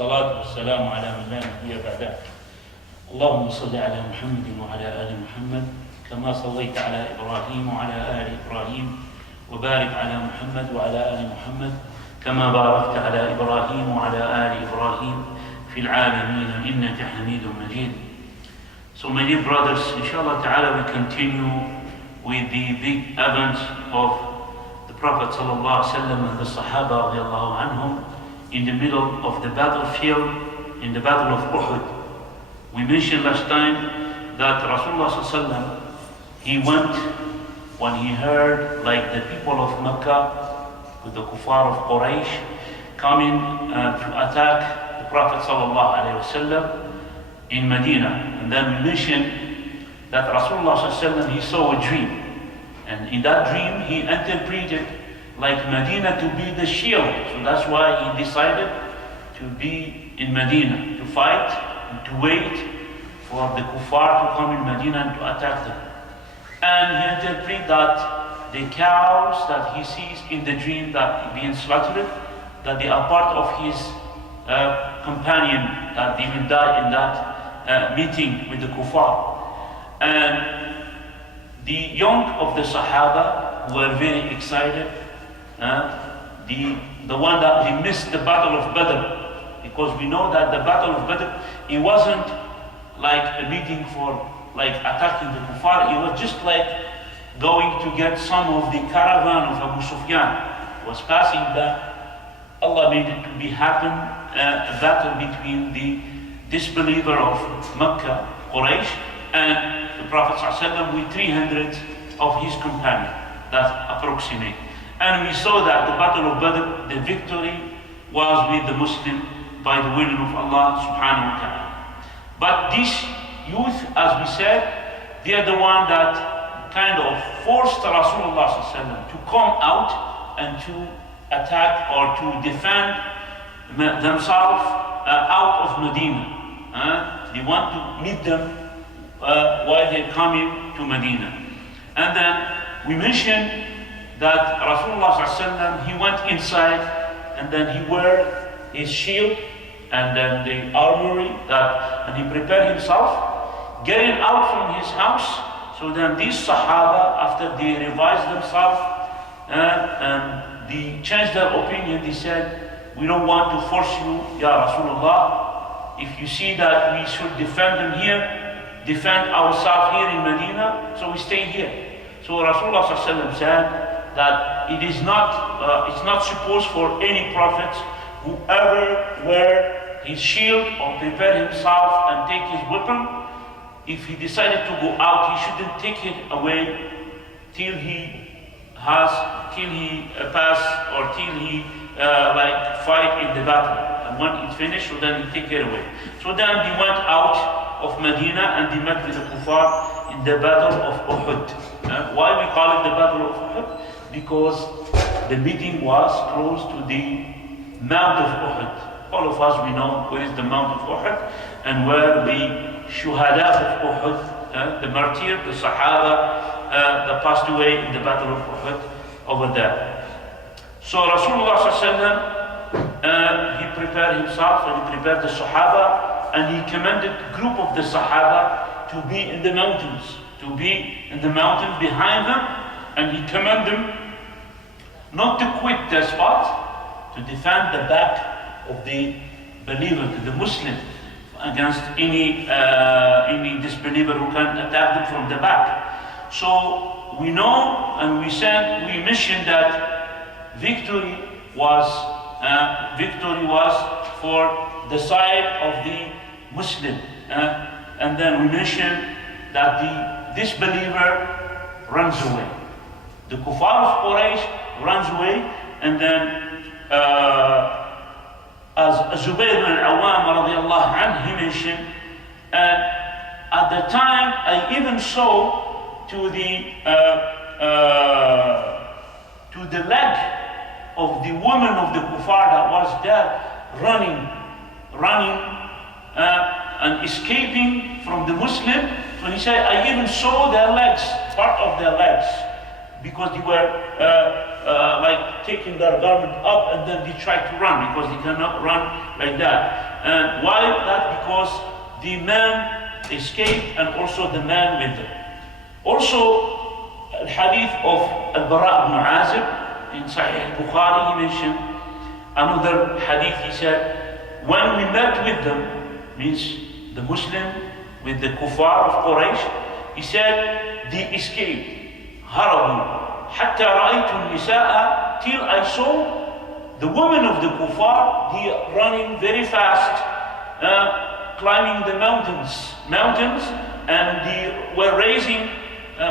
والصلاة والسلام على من لا نبي بعده. اللهم صل على محمد وعلى آل محمد كما صليت على إبراهيم وعلى آل إبراهيم وبارك على محمد وعلى آل محمد كما باركت على إبراهيم وعلى آل إبراهيم في العالمين إنك حميد مجيد. So my dear brothers, inshallah ta'ala we continue with the big events of the Prophet sallallahu alaihi wasallam and the Sahaba radiallahu anhum in the middle of the battlefield, in the battle of Uhud. We mentioned last time that Rasulullah sallallahu alaihi wasallam, he went when he heard like the people of Mecca with the kuffar of Quraysh coming to attack the Prophet sallallahu alaihi wasallam in Medina. And then we mentioned that Rasulullah sallallahu alaihi wasallam, he saw a dream, and in that dream he interpreted like Medina to be the shield. So that's why he decided to be in Medina, to fight and to wait for the kuffar to come in Medina and to attack them. And he interpreted that the cows that he sees in the dream that being slaughtered, that they are part of his companion, that they will die in that meeting with the kuffar. And the young of the Sahaba were very excited. The one that he missed the battle of Badr, because we know that the battle of Badr, it wasn't like a meeting for like attacking the kuffar. It was just like going to get some of the caravan of Abu Sufyan. It was passing that Allah made it to be happen, a battle between the disbeliever of Mecca, Quraysh, and the Prophet ﷺ with 300 of his companions. That's approximate. And we saw that the battle of Badr, the victory was with the Muslim by the will of Allah subhanahu wa ta'ala. But this youth, as we said, they are the one that kind of forced Rasulullah to come out and to attack or to defend themselves out of Medina. They want to meet them while they're coming to Medina. And then we mentioned that Rasulullah ﷺ, he went inside and then he wore his shield and then the armory and he prepared himself, getting out from his house. So then these Sahaba, after they revised themselves and they changed their opinion, they said, we don't want to force you, Ya Rasulullah. If you see that we should defend them here, defend ourselves here in Medina, so we stay here. So Rasulullah ﷺ said that it is not, it's not supposed for any prophet whoever wear his shield or prepare himself and take his weapon, if he decided to go out, he shouldn't take it away till he pass or till he like fight in the battle. And when it's finished, so then he take it away. So then they went out of Medina and they met with the kuffar in the battle of Uhud. Why we call it the battle of Uhud? Because the meeting was close to the Mount of Uhud. All of us, we know where is the Mount of Uhud and where the Shuhada of Uhud, the martyr, the Sahaba that passed away in the battle of Uhud over there. So Rasulullah he prepared himself and he prepared the Sahaba, and he commanded a group of the Sahaba to be in the mountains, to be in the mountain behind them, and he commanded them not to quit their spot, to defend the back of the believer, the Muslim, against any disbeliever who can attack them from the back. So we know and we mentioned that victory was for the side of the Muslim, and then we mentioned that the disbeliever runs away. The kuffar of Quraysh runs away, and then as Zubayr bin al-Awwam radiallahu anhu, he mentioned, and at the time I even saw to the leg of the woman of the kuffar that was there running and escaping from the Muslim. So he said, I even saw their legs, part of their legs, because they were like taking their garment up, and then they try to run because they cannot run like that. And why that? Because the man escaped and also the man with them. Also, hadith of Al-Bara ibn Azib in Sahih Bukhari, he mentioned another hadith. He said, when we met with them, means the Muslim with the kuffar of Quraysh, he said, they escaped. هربوا حتى رأيت النساء, till I saw the women of the kuffar, they are running very fast, climbing the mountains, and they were raising,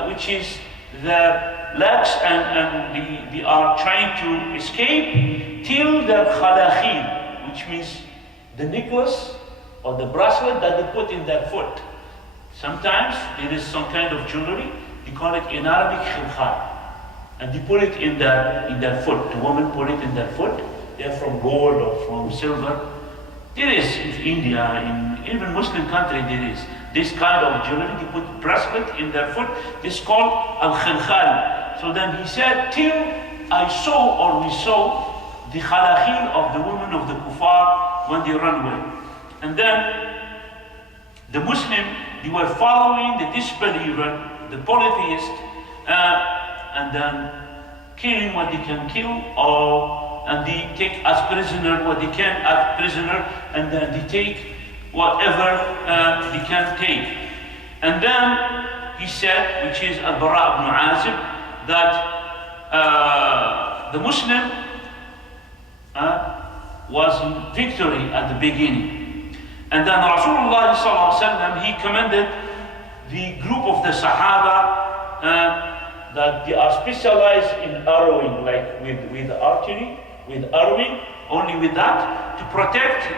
which is their legs, and they are trying to escape till their khalakhil, which means the necklace or the bracelet that they put in their foot. Sometimes it is some kind of jewelry, they call it in Arabic khilkhal, and they put it in their foot. The women put it in their foot. They are from gold or from silver. There is in India, in even Muslim country, there is this kind of jewelry. They put bracelet in their foot. This is called al-khilkhal. So then he said, till I saw, or we saw, the khalakhil of the women of the kuffar when they run away. And then the Muslim, they were following the disbeliever, the polytheist, and then killing what they can kill, and they take as prisoner what they can as prisoner, and then they take whatever they can take. And then he said, which is Al-Bara ibn Azib, that the Muslim was in victory at the beginning. And then Rasulullah sallallahu alaihi wasallam, he commended the group of the Sahaba that they are specialized in arrowing, like with archery, with arrowing, only with that, to protect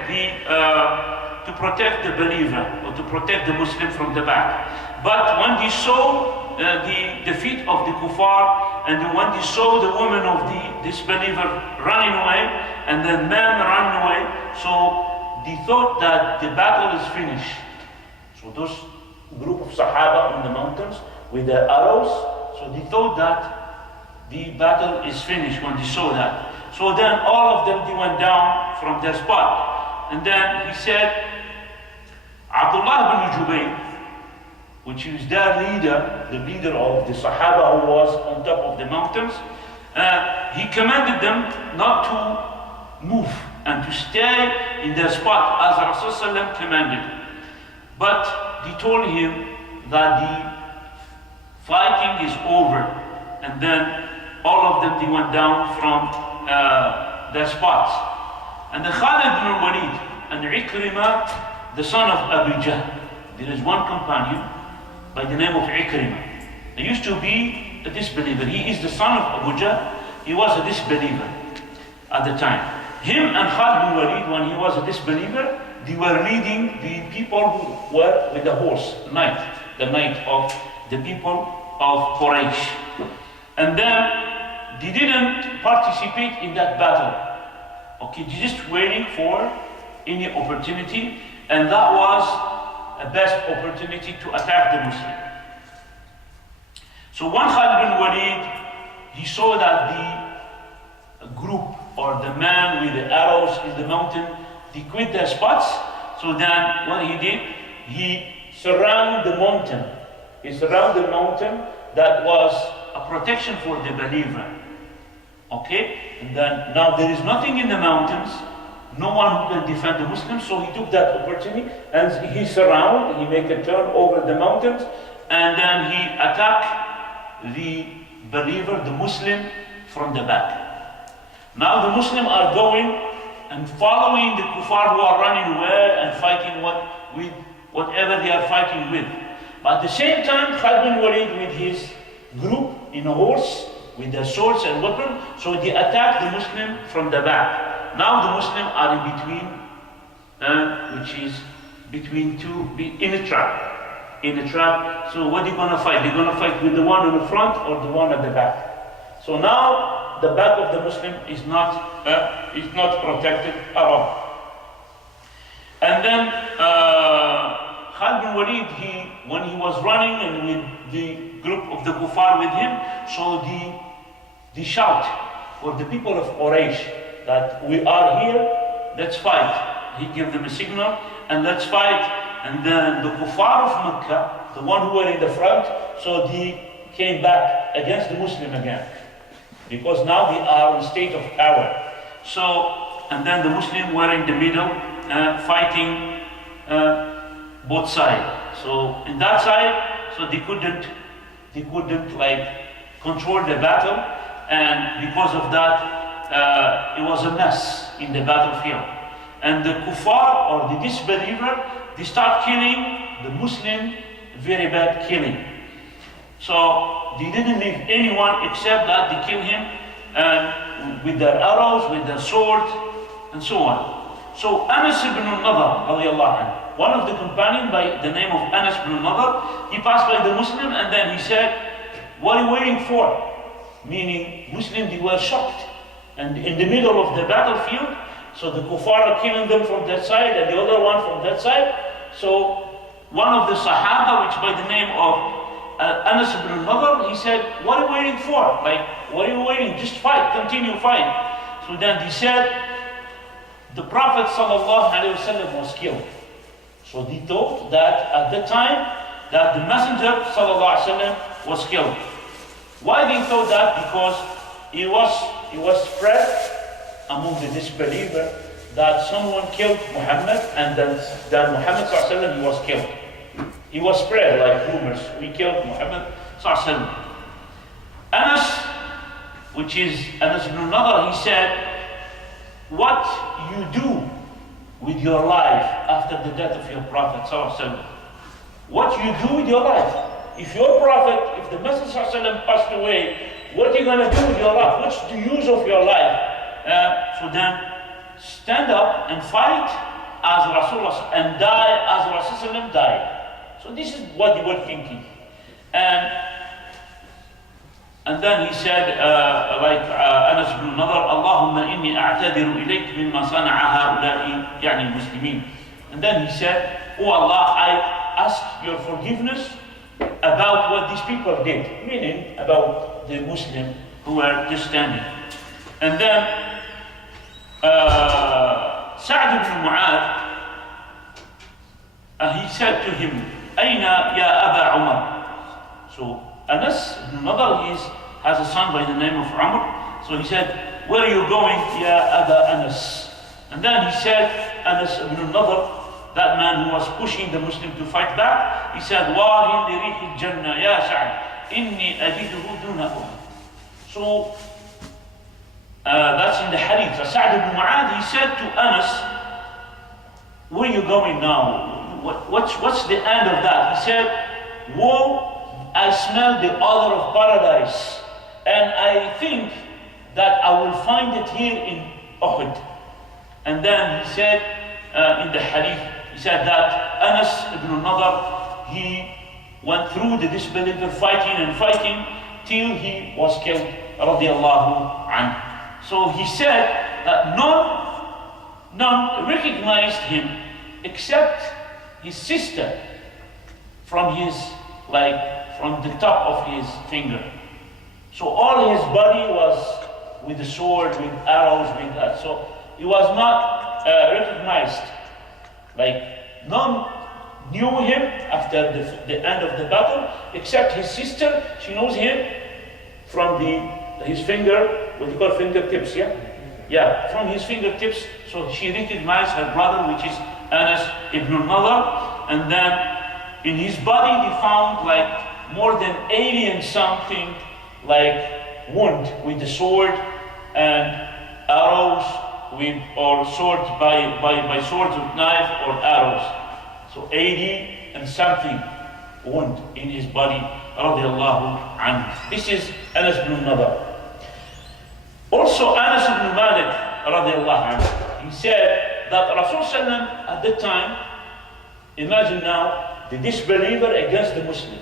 the believer, or to protect the Muslim from the back. But when they saw the defeat of the kuffar, and when they saw the woman of the disbeliever running away, and the man running away, so they thought that the battle is finished. So those group of Sahaba on the mountains with their arrows, so they thought that the battle is finished when they saw that. So then all of them, they went down from their spot. And then he said, Abdullah ibn Jubayr, which is their leader, the leader of the Sahaba who was on top of the mountains, he commanded them not to move and to stay in their spot as Rasulullah commanded. But they told him that the fighting is over, and then all of them, they went down from their spots. And the Khalid ibn Walid and Ikrimah, the son of Abu Jahl, there is one companion by the name of Ikrimah. He used to be a disbeliever. He is the son of Abu Jahl. He was a disbeliever at the time. Him and Khalid ibn Walid, when he was a disbeliever, they were leading the people who were with the horse, the night of the people of Quraysh. And then they didn't participate in that battle. Okay, they just waiting for any opportunity, and that was a best opportunity to attack the Muslim. So when Khalid bin Walid, he saw that the group or the man with the arrows in the mountain, they quit their spots. So then what he did, he surrounded the mountain. He surrounded the mountain that was a protection for the believer. Okay? And then now there is nothing in the mountains, no one who can defend the Muslims, so he took that opportunity and he surrounded, he made a turn over the mountains, and then he attacked the believer, the Muslim, from the back. Now the Muslims are going and following the kuffar who are running away and fighting with whatever they are fighting with. But at the same time, Khalid bin Walid with his group in a horse, with their swords and weapons, so they attack the Muslim from the back. Now the Muslims are in between, which is between two, in a trap. In a trap. So what are they going to fight? They're going to fight with the one in the front or the one at the back. So now the back of the Muslim is not protected at all. And then Khalid bin Walid, when he was running and with the group of the kuffar with him, so they shout for the people of Quraysh that we are here, let's fight. He gave them a signal, and let's fight. And then the kuffar of Mecca, the one who were in the front, so they came back against the Muslim again. Because now they are in state of power. So, and then the Muslims were in the middle, fighting both sides. So in that side, so they couldn't like control the battle, and because of that, it was a mess in the battlefield. And the kuffar or the disbeliever, they start killing the Muslim, very bad killing. So they didn't leave anyone except that they killed him with their arrows, with their sword, and so on. So Anas ibn al-Nadr, radiallahu anhu, one of the companions by the name of Anas ibn al-Nadr, he passed by the Muslim and then he said, what are you waiting for? Meaning, Muslims, they were shocked. And in the middle of the battlefield, so the kuffar are killing them from that side and the other one from that side. So one of the Sahaba, which by the name of Anas ibn al-Nadr, he said, what are you waiting for? Like, what are you waiting? Just fight, continue fight. So then he said, the Prophet ﷺ was killed. So they thought that at the time that the Messenger ﷺ was killed. Why they thought that? Because it was spread among the disbeliever that someone killed Muhammad, and then Muhammad ﷺ, he was killed. He was spread like rumors. We killed Muhammad ﷺ. Anas, which is Anas ibn al-Nadr, he said, what you do with your life after the death of your Prophet ﷺ. What you do with your life. If your Prophet, if the Messenger ﷺ passed away, what are you going to do with your life? What's the use of your life? So then, stand up and fight as Rasulullah and die as Rasulullah died. So this is what they were thinking. And then he said, like Anas ibn Nadr, Allahumma inni a'tadiru ilayk mimma sana'a ha'ula'i yani muslimin. And then he said, oh Allah, I ask your forgiveness about what these people did, meaning about the Muslim who were just standing. And then S.A.W ibn Mu'adh, he said to him, Aina ya Aba Umar. So Anas ibn Nadr has a son by the name of Umar. So he said, where are you going, ya Aba Anas? And then he said, Anas ibn Nadr, that man who was pushing the Muslim to fight back, he said, Wahin li rih al-jannah ya Sa'd, inni ajiduhu dunakum. So that's in the hadith. So S.A.W ibn Mu'adh, he said to Anas, where are you going now? What's the end of that? He said, whoa, I smell the odor of paradise, and I think that I will find it here in Uhud. And then he said, in the hadith, he said that Anas ibn Nadr, he went through the disbeliever fighting and fighting till he was killed, radiallahu anhu. So he said that none recognized him except his sister from the top of his finger. So all his body was with the sword, with arrows, with that. So he was not recognized. Like none knew him after the end of the battle, except his sister. She knows him from his finger, what you call fingertips, yeah? Yeah, from his fingertips. So she recognized her brother, which is Anas ibn al-Nadr. And then in his body they found like more than 80 and something like wound with the sword and arrows or swords by swords with knife or arrows. So 80 and something wound in his body, radiallahu anhu. This is Anas ibn Nadr. Also Anas ibn Malik, radiallahu anhu, he said that Rasulullah at that time, imagine now, the disbeliever against the Muslim.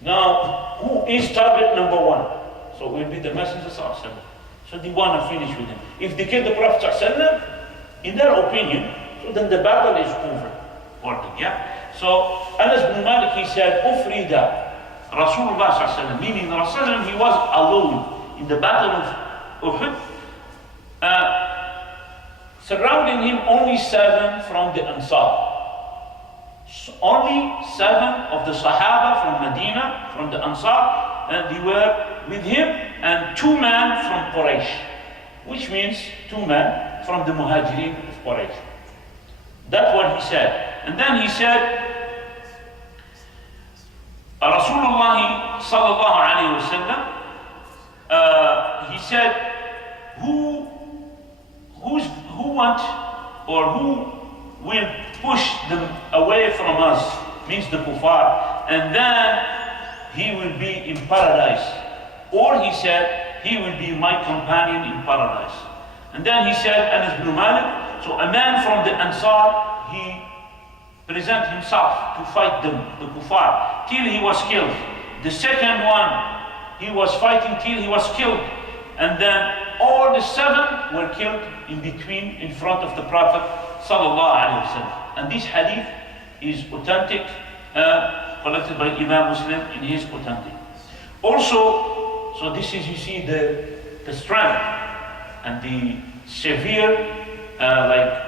Now, who is target number one? So it will be the Messenger ﷺ. So they want to finish with him. If they kill the Prophet ﷺ, in their opinion, so then the battle is over. Yeah? So Anas ibn Malik, he said, Ufrida Rasulullah ﷺ, meaning Rasulullah, he was alone. in the battle of Uhud, surrounding him only 7 from the Ansar. Only 7 of the Sahaba from Medina, from the Ansar, and they were with him, and 2 men from Quraysh, which means 2 men from the Muhajirin of Quraysh. That's what he said. And then he said, Rasulullah sallallahu alayhi wa sallam, he said, who want or who will push them away from us, means the kuffar, and then he will be in paradise. Or he said, he will be my companion in paradise. And then he said, Anas ibn Malik, so a man from the Ansar, he present himself to fight them, the kuffar, till he was killed. The second one, he was fighting till he was killed. And then all the 7 were killed in between, in front of the Prophet sallallahu alaihi wasallam. And this hadith is authentic, collected by Imam Muslim in his authentic. Also, so this is, you see, the strength and the severe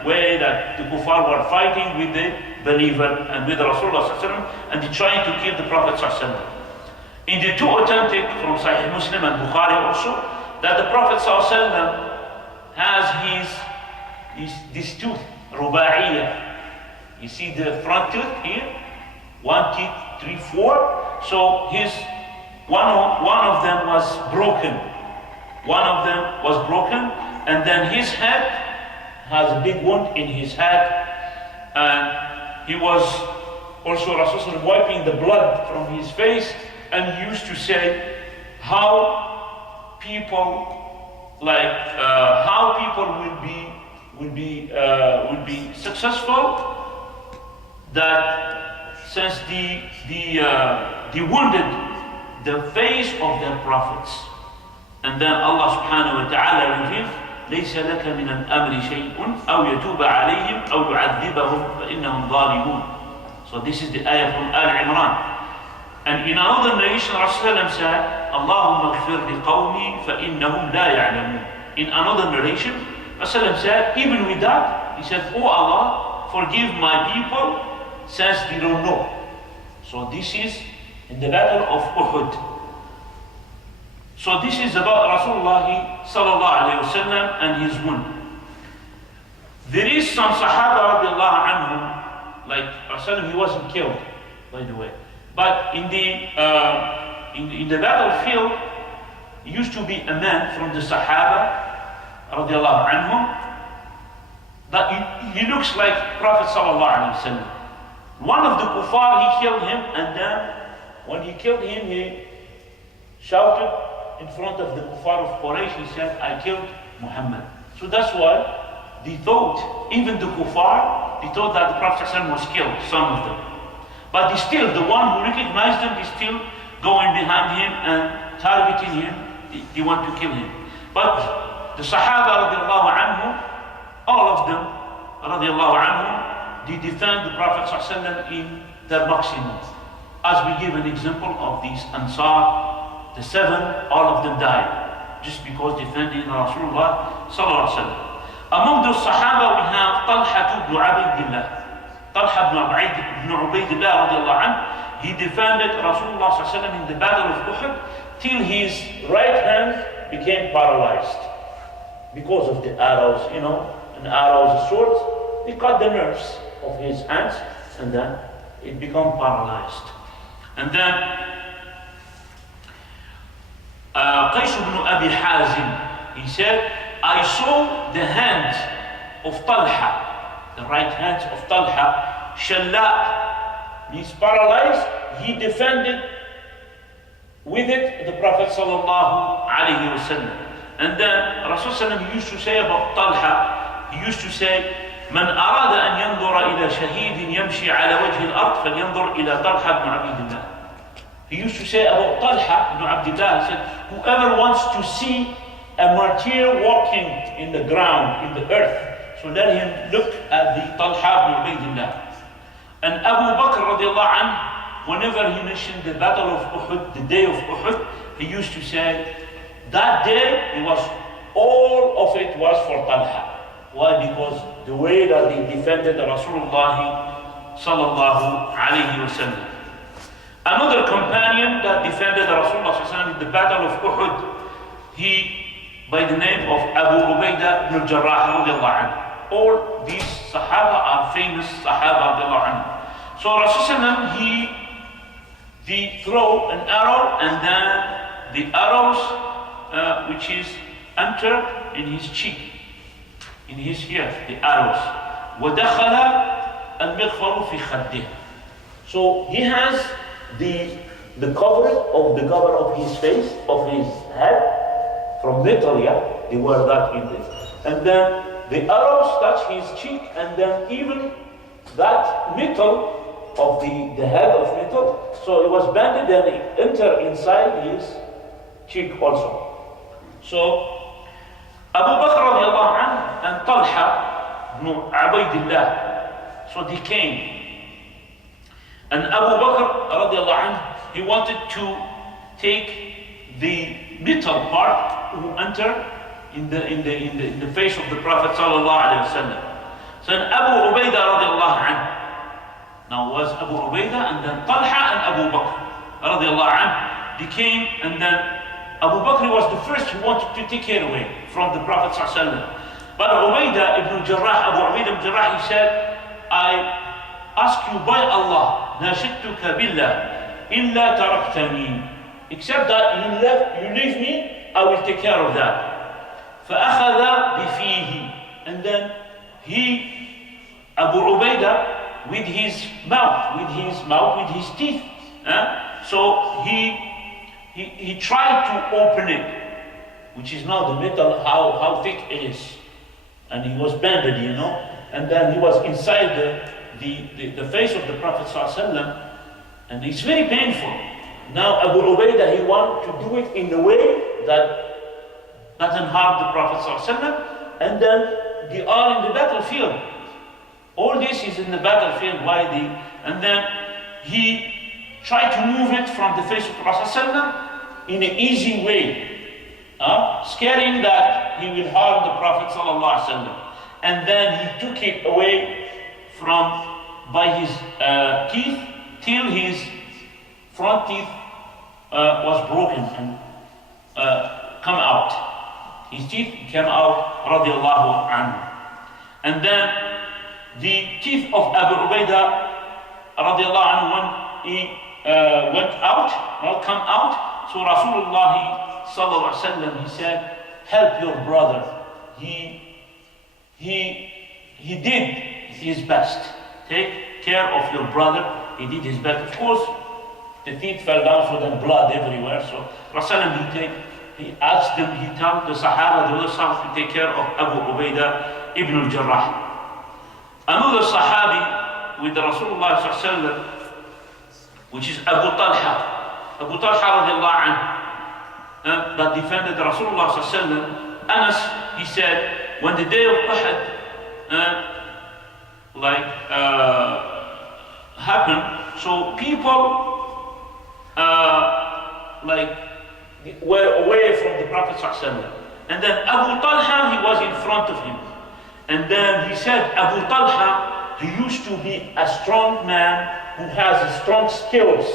way that the kuffar were fighting with the believer and with Rasulullah sallallahu alaihi wasallam, and they trying to kill the Prophet sallallahu alaihi wasallam. In the 2 authentic from Sahih Muslim and Bukhari also, that the Prophet sallallahu alaihi wasallam has this tooth, ruba'iyah. You see the front tooth here, 1, 2, 3, 4. So one of them was broken. One of them was broken, and then his head has a big wound in his head, and he was also Rasulullah wiping the blood from his face, and he used to say how people will be successful, that since they wounded the face of their prophets. And then Allah subhanahu wa ta'ala reveals, ليس لك من الأمر شيء أو يتوب عليهم أو يعذبهم فإنهم ظالمون. So this is the ayah from Al-Imran. And in another narration, Rasulullah said, اللهم اغفر لقومي فإنهم لا يعلمون. In another narration, Rasulullah said, even with that, he said, oh Allah, forgive my people since they don't know. So this is in the battle of Uhud. So this is about Rasulullah sallallahu alayhi wa sallam and his wound. There is some Sahaba radiallahu anhum, like Rasulullah, he wasn't killed, by the way. But in the battlefield, used to be a man from the Sahaba radiallahu anhum, that he looks like Prophet sallallahu alayhi wa sallam. One of the kuffar, he killed him, and then when he killed him, he shouted in front of the kuffar of Quraysh, he said, I killed Muhammed. So that's why they thought, even the kuffar, they thought that the Prophet ﷺ was killed, some of them. But they still, the one who recognized him, they still going behind him and targeting him, they want to kill him. But the Sahaba radiallahu anhum, all of them radiallahu anhum, they defend the Prophet ﷺ in their maximum. As we give an example of these Ansar, the 7, all of them died, just because defending Rasulullah sallallahu alaihi wasallam. Among those Sahaba we have Talha ibn Ubaydillah. Talha ibn Ubaydillah radiallahu anhu, he defended Rasulullah sallallahu alaihi wasallam in the battle of Uhud till his right hand became paralyzed because of the arrows, and arrows, swords, they cut the nerves of his hands, and then it became paralyzed. And then Qais ibn Abi Hazim, he said, I saw the hands of Talha, the right hands of Talha, shalla, means paralyzed. He defended with it the Prophet sallallahu alayhi wa sallam. And then Rasulullah used to say about Talha, he used to say, من أراد أن ينظر إلى شهيد يمشي على وجه الأرض فلينظر إلى طلحة بن عبيد الله. He used to say about Talha ibn Abdullah, he said, whoever wants to see a martyr walking in the ground, in the earth, so let him look at the Talha ibn Ubaydillah. And Abu Bakr radiallahu anhu, whenever he mentioned the battle of Uhud, the day of Uhud, he used to say, that day, it was all of it was for Talha. Why? Because the way that they defended Rasulullah sallallahu alayhi wa sallam. Another companion that defended Rasulullah sallallahu alayhi wa sallam in the Battle of Uhud, he by the name of Abu Ubaidah ibn al-Jarrah radiallahu anhu. All these Sahaba are famous Sahaba radiallahu anhu. So Rasulullah he throw an arrow, and then the arrows which is entered in his cheek, in his ear, the arrows. وَدَخَلَ الْمِغْفَرُ فِي خَدِّهِ. So he has the cover of his face, of his head, from metal, yeah? They wear that in this. And then the arrows touch his cheek, and then even that metal of the head of metal, so it was banded and it entered inside his cheek also. So Abu Bakr radiallahu anhu and Talha ibn Ubaidillah, so they came. And Abu Bakr radiallahu anhu, he wanted to take the metal part who entered in the face of the Prophet sallallahu alaihi wasallam. So Abu Ubaidah radiallahu anhu, now was Abu Ubaidah, and then Talha and Abu Bakr radiallahu anhu, they came, and then Abu Bakr was the first who wanted to take it away from the Prophet sallallahu alaihi wasallam. But Ubaidah ibn Jarrah, Abu Ubaidah ibn Jarrah, he said, I ask you by Allah, nashidtuka billah, illa taraktani, except that you leave me, I will take care of that. فأخذ بفيه, and then Abu Ubaidah, with his mouth, with his teeth, so he tried to open it, which is now the metal, how thick it is, and he was banded, and then he was inside the face of the Prophet ﷺ, and it's very painful. Now Abu Ubaidah, he wanted to do it in a way that doesn't harm the Prophet ﷺ, and then they are in the battlefield. All this is in the battlefield. And then he tried to move it from the face of the Prophet ﷺ in an easy way, scaring that he will harm the Prophet ﷺ. And then he took it away by his teeth till his front teeth was broken and come out. His teeth came out, radiallahu anhu. And then the teeth of Abu Ubaidah, radiallahu anhu, when he come out, so Rasulullah sallallahu alaihi wasallam, he said, help your brother. He did his best. Take care of your brother. He did his best. Of course, the teeth fell down, so then blood everywhere. So Rasulullah, he asked them, he told the Sahaba, the other Sahaba, to take care of Abu Ubaidah ibn al-Jarrah. Another Sahabi with the Rasulullah sallallahu alaihi wasallam, which is Abu Talha. Abu Talha radiallahu anhu, that defended Rasulullah sallallahu alaihi wasallam. Anas, he said, when the day of Uhud happened, so people were away from the Prophet ﷺ. And then Abu Talha, he was in front of him. And then he said, Abu Talha, he used to be a strong man who has strong skills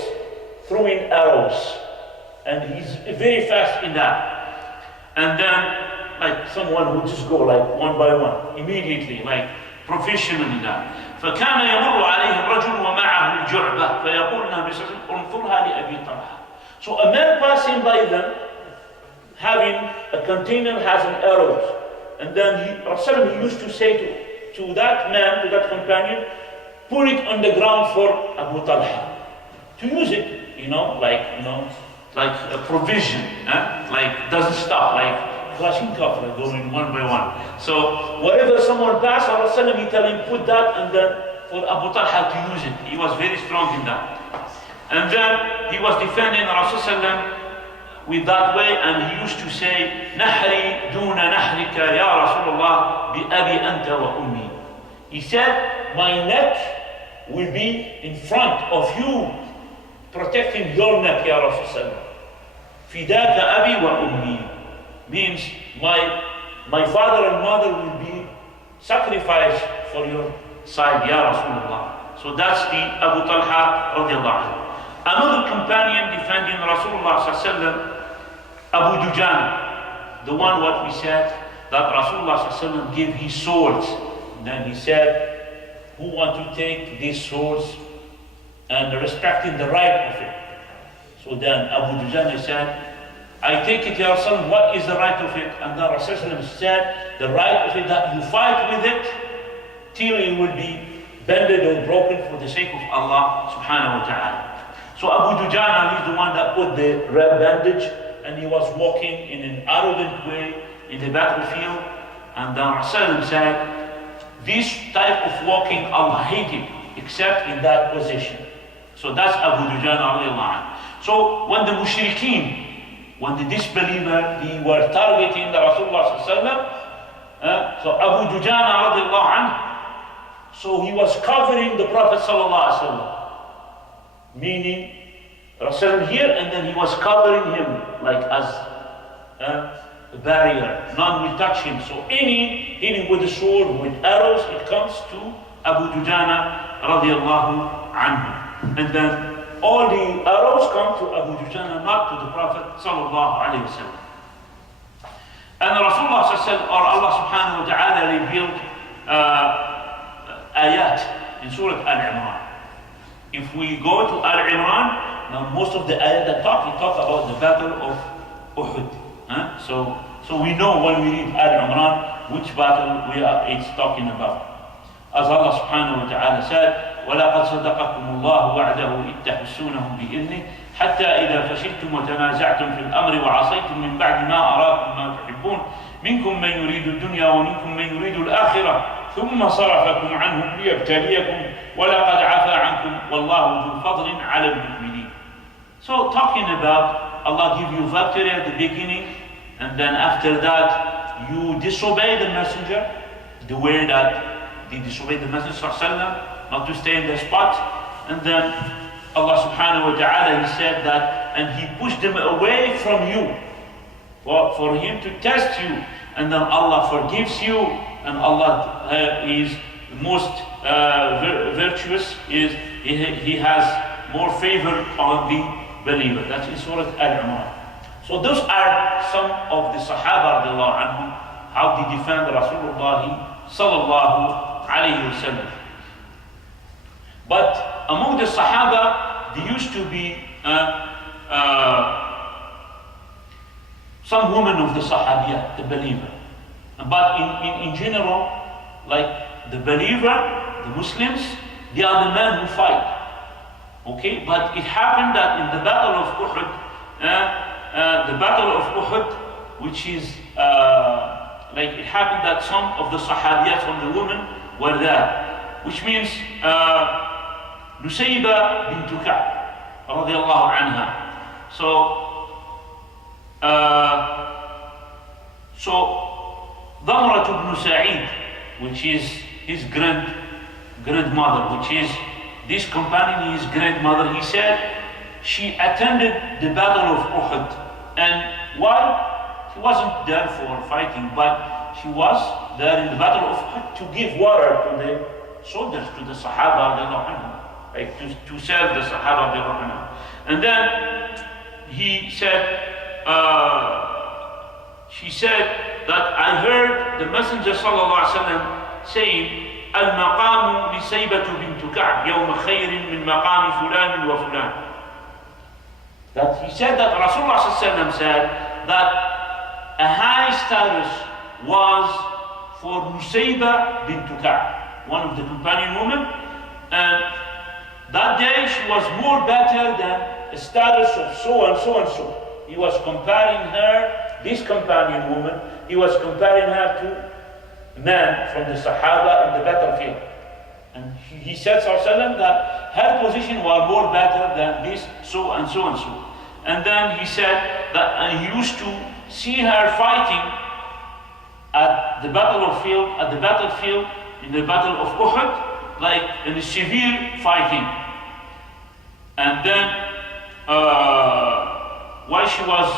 throwing arrows. And he's very fast in that. And then, someone would just go one by one, immediately, professional in that. فكان يمر عليه الرجل ومعه الجعبة فيقول النبي صلى الله عليه وسلم انظرها لأبي طلحة. So a man passing by them, having a container has an arrows, and then he used to say to that man, to that companion, put it on the ground for Abu Talha to use it, like a provision, doesn't stop, Kalashnikov, going one by one. So wherever someone passes, he tell him put that, and then for Abu Talha to use it. He was very strong in that. And then he was defending Rasulullah with that way, and he used to say, Nahri duna nahrika ya Rasulullah bi abi anta wa ummi. He said, my neck will be in front of you, protecting your neck, ya Rasulullah. Fidaka abi wa ummi. means my father and mother will be sacrificed for your side, Ya Rasulullah. So that's the Abu Talha radiallahu anhu. Another companion defending Rasulullah sallallahu alaihi wasallam, Abu Dujana, the one what we said that Rasulullah sallallahu alaihi wasallam gave his swords. Then he said, who want to take these swords and respecting the right of it? So then Abu Dujana said, I take it, Ya Rasul, what is the right of it? And then Rasulullah said, the right of it that you fight with it till it will be bended or broken for the sake of Allah subhanahu wa ta'ala. So Abu Dujana is the one that put the red bandage, and he was walking in an arrogant way in the battlefield. And then Rasulullah said, this type of walking Allah hated except in that position. So that's Abu Dujana. So when the mushrikeen, when the disbeliever, they were targeting the Rasulullah sallallahu so Abu Dujana radiallahu anhu, so he was covering the Prophet sallallahu alaihi wasallam, meaning Rasulullah here, and then he was covering him like as a barrier, none will touch him. So any hitting with the sword, with arrows, it comes to Abu Dujana radiallahu anhu, and then all the arrows come to Abu Dujana, not to the Prophet sallallahu alaihi wasallam. And Rasulullah sallallahu or Allah subhanahu wa ta'ala revealed ayat in Surah Al-Imran. If we go to Al-Imran, now most of the ayat that talk about the battle of Uhud. So we know when we read Al-Imran which battle it's talking about. As Allah subhanahu wa ta'ala said, وَلَقَدْ صَدَقَكُمُ اللَّهُ وَعْدَهُ إِذْ تَحُسُّونَهُمْ بِإِذْنِهِ حَتَّى إِذَا فَشِلْتُمْ وَتَنَازَعْتُمْ فِي الْأَمْرِ وَعَصَيْتُمْ مِنْ بَعْدِ مَا أَرَاكُمْ مَا تُحِبُّونَ مِنْكُمْ مَنْ يُرِيدُ الدُّنْيَا وَمِنْكُمْ مَنْ يُرِيدُ الْآخِرَةَ ثُمَّ صَرَفَكُمْ عَنْهُمْ لِيَبْتَلِيَكُمْ وَلَقَدْ عَفَا عَنْكُمْ وَاللَّهُ ذُو فَضْلٍ عَلَى الْمُؤْمِنِينَ. So talking about Allah give you victory at the beginning, and then after that you disobey the messenger, the way that they disobeyed the Messenger ﷺ, not to stay in the spot. And then Allah subhanahu wa ta'ala, He said that, and He pushed them away from you for Him to test you. And then Allah forgives you, and Allah is most virtuous, He has more favor on the believer. That's in Surah Al-Imran. So those are some of the Sahaba radiallahu anhum, how they defend Rasulullah sallallahu alayhi wa sallam. But among the Sahaba, there used to be some women of the Sahabiyah, the believer. But in general, like the believer, the Muslims, they are the men who fight. Okay, but it happened that in the Battle of Uhud, which is like it happened that some of the Sahabiyat from the women were there, which means Nusayba bint Ka'b radiallahu anha. So Damrat ibn Sa'id, which is his grandmother, which is this companion, his grandmother, he said she attended the Battle of Uhud. And why? She wasn't there for fighting, but she was there in the Battle of Uhud to give water to the soldiers, to the Sahaba, like to serve the Sahaba. And then she said that I heard the Messenger sallallahu alaihi wasallam saying, "Al-maqamu li Saybatu bint Ka'b yawma khayrin min maqami fulan wa fulan." That he said that Rasulullah sallallahu alaihi wasallam said that a high status was for Nusayba bint Ka'b, one of the companion women, and that day she was more better than a status of so and so and so. He was comparing her, this companion woman, he was comparing her to men from the Sahaba in the battlefield. And he said sallallahu that her position was more better than this so and so and so. And then he said that he used to see her fighting at the battlefield, in the Battle of Uhud, like in a severe fighting. And then while she was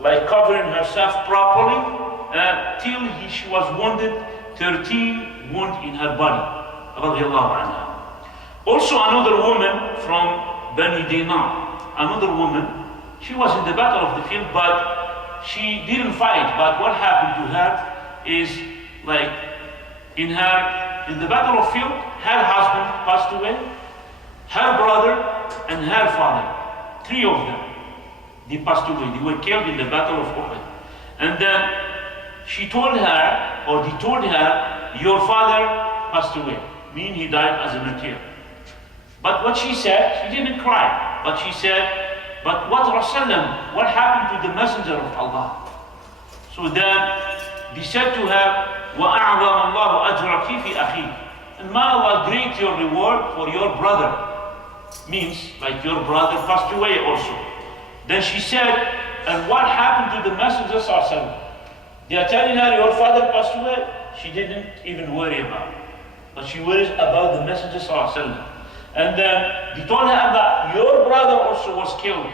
like covering herself properly till she was wounded, 13 wounds in her body. Radiallahu anha. Also another woman from Bani Dinar, another woman, she was in the battle of the field, but she didn't fight. But what happened to her is, like, in the battle of field, her husband passed away, her brother and her father, 3 of them, they passed away. They were killed in the battle of Uhud. And then she told her, or they told her, your father passed away, meaning he died as a martyr. But what she said, she didn't cry, but she said, but what Rasulullah, what happened to the messenger of Allah? So then they said to her, وَأَعْظَمَ اللَّهُ أَجْرَكِ فِي أَخِيكِ, and may Allah grant your reward for your brother. Means, like, your brother passed away also. Then she said, and what happened to the messenger sallallahu alaihi wasallam? They are telling her, your father passed away. She didn't even worry about it, but she worries about the messenger sallallahu alaihi wasallam. And then they told her that your brother also was killed.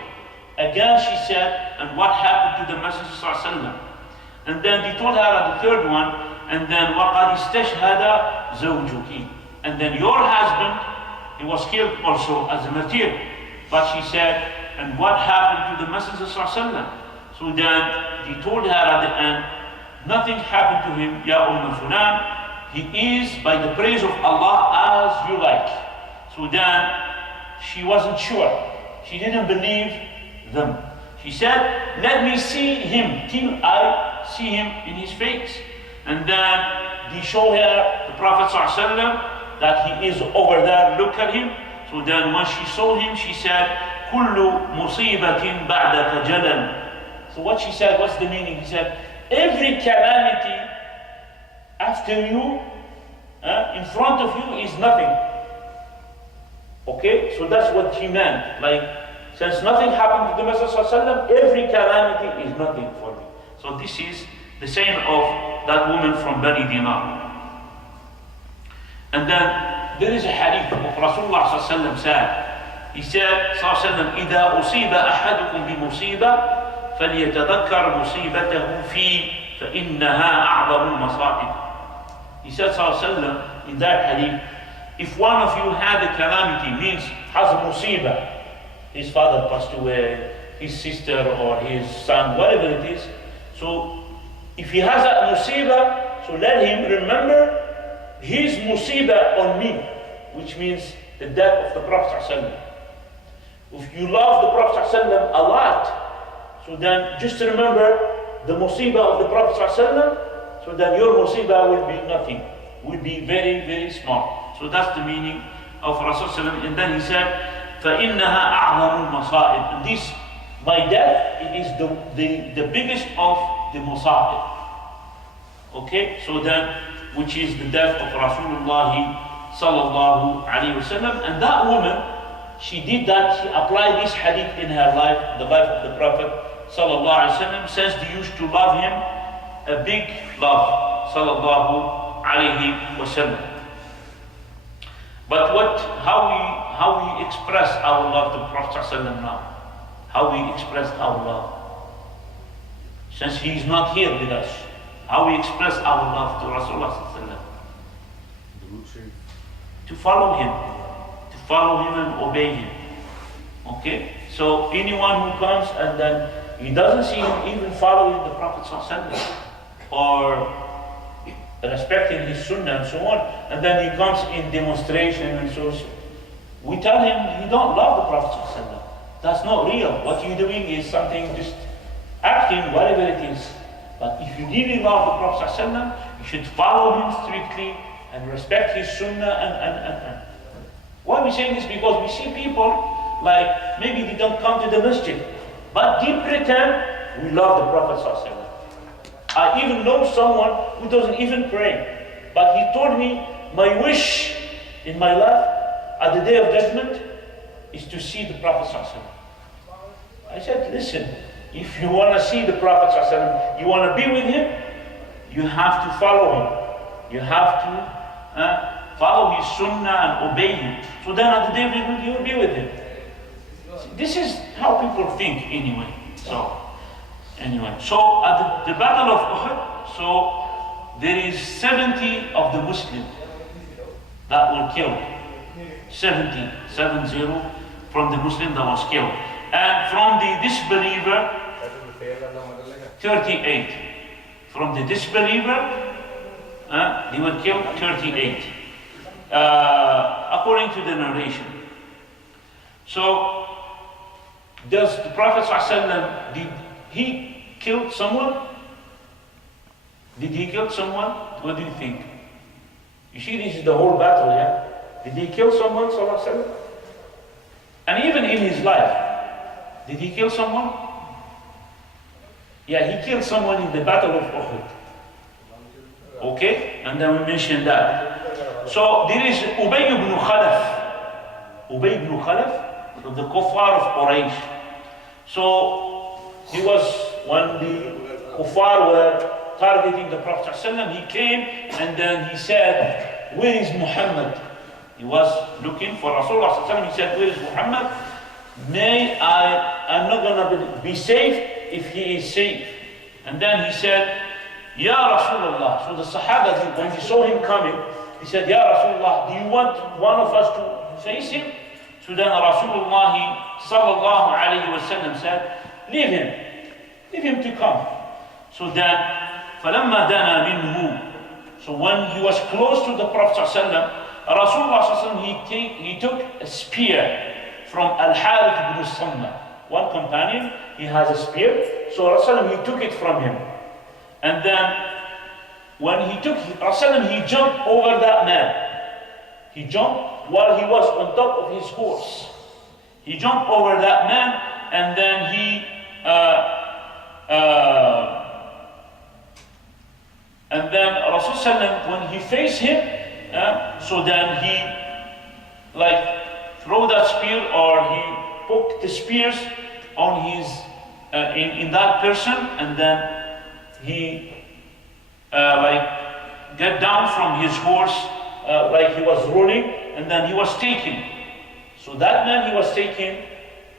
Again she said, and what happened to the Messenger sallallahu alaihi wasallam? And then they told her the third one, and then وَقَدْ اسْتَشْهَدَ زَوْجُكِ, and then your husband, he was killed also as a martyr. But she said, and what happened to the Messenger sallallahu alaihi wasallam? So then they told her at the end, nothing happened to him, Ya Fulan, he is by the praise of Allah as you like. So then she wasn't sure. She didn't believe them. She said, let me see him till I see him in his face. And then they show her the Prophet ﷺ that he is over there, look at him. So then when she saw him, she said, كُلُّ مُصِيبَةٍ بَعْدَكَ جَلًا. So what she said, what's the meaning? He said, every calamity after you, in front of you is nothing. Okay, so that's what she meant. Like, since nothing happened to the Messenger ﷺ, every calamity is nothing for me. So this is the saying of that woman from Bani Dinar. And then there is a hadith of Rasulullah ﷺ said. He said, ﷺ, إِذَا أُصِيبَ أَحَدُكُمْ بِمُصِيبَةٍ فَلْيَتَذَكَّرْ مُصِيبَتَهُ فِي فَإِنَّهَا أَعْظَمُ الْمَصَائِبِ. He said, ﷺ, in that hadith, if one of you had a calamity, means has a musibah, his father passed away, his sister or his son, whatever it is. So if he has a musibah, so let him remember his musibah on me, which means the death of the Prophet ﷺ. If you love the Prophet ﷺ a lot, so then just remember the musibah of the Prophet ﷺ, so then your musibah will be nothing, will be very, very small. So that's the meaning of Rasulullah. And then he said, فَإِنَّهَا أَعْظَمُ الْمَصَائِبِ. This, my death, it is the biggest of the masa'ib. Okay, so then, which is the death of Rasulullah sallallahu alayhi wasallam. And that woman, she did that, she applied this hadith in her life, the life of the Prophet sallallahu alayhi wasallam, since they used to love him a big love, sallallahu alayhi wasallam. But how we express our love to Prophet ﷺ now? How we express our love? Since he is not here with us, how we express our love to Rasulullah ﷺ? To follow him and obey him. Okay? So anyone who comes and then he doesn't see him even following the Prophet ﷺ or respecting his sunnah and so on, and then he comes in demonstration and so on. We tell him, you don't love the Prophet ﷺ. That's not real. What you're doing is something, just acting, whatever it is. But if you really love the Prophet ﷺ, you should follow him strictly and respect his sunnah and. Why are we saying this? Because we see people, like, maybe they don't come to the masjid, but they pretend we love the Prophet ﷺ. I even know someone who doesn't even pray, but he told me, my wish in my life at the day of judgment is to see the Prophet ﷺ. I said, listen, if you want to see the Prophet ﷺ, you want to be with him, you have to follow him. You have to follow his sunnah and obey him. So then at the day of judgment, you will be with him. This is how people think anyway. So Anyway, so at the Battle of Uhud, so there is 70 of the Muslims that were killed. 70 from the Muslim that was killed. And from the disbeliever, 38. From the disbeliever, they were killed 38. According to the narration. So, does the Prophet ﷺ, did he kill someone? Did he kill someone? What do you think? You see, this is the whole battle, yeah? Did he kill someone, ﷺ? And even in his life, did he kill someone? Yeah, he killed someone in the Battle of Uhud. Okay? And then we mentioned that. So there is Ubay ibn Khalaf. Ubay ibn Khalaf, from the Kuffar of Quraysh. So he was, when the Kuffar were targeting the Prophet ﷺ, he came and then he said, "Where is Muhammad?" He was looking for Rasulullah ﷺ. He said, "Where is Muhammad? I'm not going to be safe if he is safe." And then he said, "Ya Rasulullah." So the Sahaba, when they saw him coming, he said, "Ya Rasulullah, do you want one of us to face him?" So then Rasulullah sallallahu alayhi wa sallam said, leave him to come." So then, فَلَمَّا دَنَا مِنْهُ. So when he was close to the Prophet ﷺ, Rasulullah he took a spear from Al-Harith ibn Samma. One companion, he has a spear. So Rasulullah he took it from him. And then when he took it, Rasulullah he jumped over that man. He jumped while he was on top of his horse. He jumped over that man and then he and then Rasulullah when he faced him, so then he like throw that spear or he poked the spears on his in that person, and then he like get down from his horse like he was rolling, and then he was taken. So that man he was taken,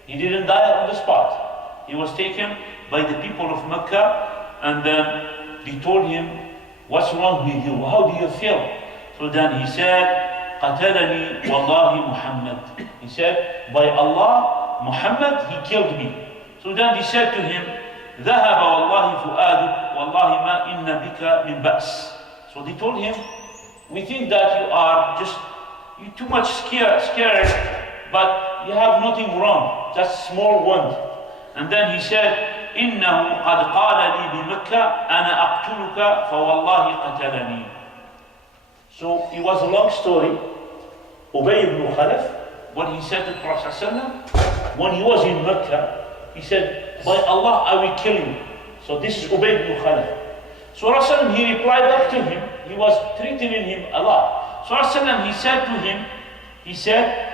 he didn't die on the spot. He was taken by the people of Mecca, and then they told him, "What's wrong with you? How do you feel?" So then he said, "Qatalani wallahi Muhammad." He said, "By Allah, Muhammad, he killed me." So then they said to him, "ذهب والله فؤادك والله ما إن بك من بأس." So they told him, "We think that you're too much scared, but you have nothing wrong, just small wound." And then he said, "إنه قد قال لي بمكة أنا أقتلك فوالله قتلني." So it was a long story. Ubay ibn Khalaf, what he said to the Prophet ﷺ, when he was in Mecca, he said, "By Allah, I will kill you." So this is Ubay ibn Khalaf. So Rasulullah he replied back to him. He was threatening him a lot. So Rasulullah he said to him, he said,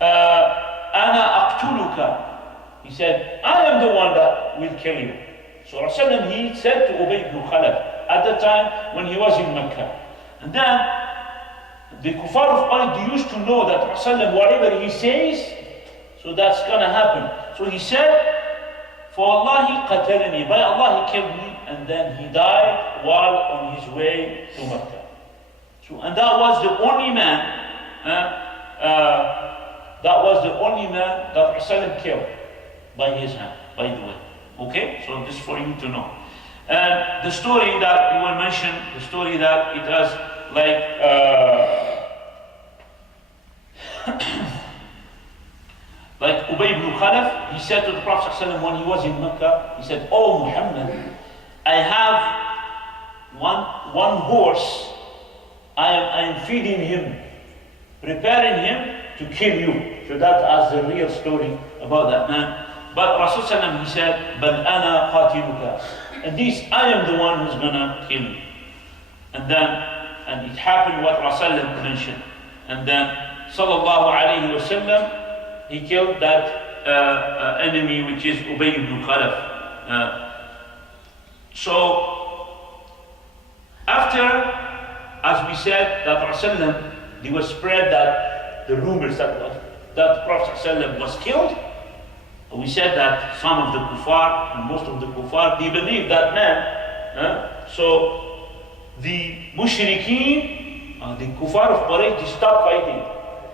"Ana aqtuluka." He said, "I am the one that will kill you." So Rasulullah he said to Ubay ibn Khalaf at the time when he was in Mecca. And then the Kuffar of Quraysh, they used to know that Rasulullah, whatever he says, so that's gonna happen. So he said, "For Allah he qatalani," by Allah he killed me, and then he died while on his way to Mecca. So, and that was the only man, that Rasulullah killed by his hand, by the way. Okay, so this is for you to know. And the story that you will mention, the story that it has like like Ubay ibn Khalaf, he said to the Prophet ﷺ when he was in Mecca, he said, "Oh Muhammad, I have one horse, I am feeding him, preparing him to kill you." So that's the real story about that man. But Rasulullah he said, "Bal ana qatiluka," and this I am the one who's gonna kill you. And it happened what Rasulullah mentioned. And then sallallahu alayhi wa sallam, he killed that enemy, which is Ubay ibn Khalaf. So after, as we said, that Rasulullah, they were spread that the rumors that the Prophet ﷺ was killed. We said that some of the kuffar and most of the kuffar, they believe that man. So the mushrikeen, the kuffar of Quraysh, they stop fighting.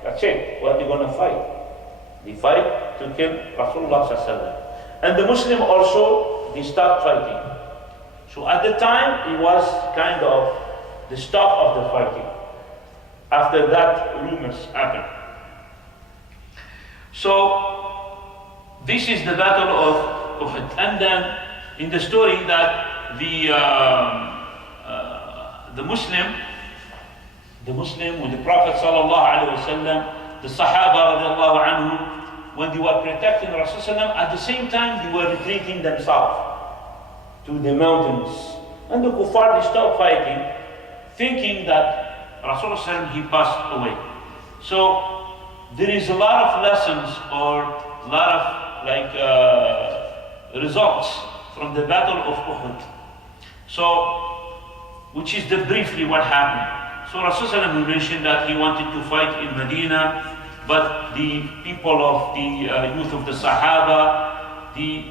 That's it. What are they going to fight? They fight to kill Rasulullah sallallahu alaihi wasallam. And the Muslim also, they stop fighting. So at the time, it was kind of the stop of the fighting. After that, rumors happened. So this is the battle of Uhud. And then in the story that the Muslim with the Prophet sallallahu alaihi wasallam, the Sahaba radiallahu anhu, when they were protecting Rasulullah, at the same time they were retreating themselves to the mountains. And the kuffar, they stopped fighting, thinking that Rasulullah he passed away. So there is a lot of lessons or a lot of results from the battle of Uhud. So, which is briefly what happened. So Rasulullah we mentioned that he wanted to fight in Medina, but the people of the youth of the Sahaba, they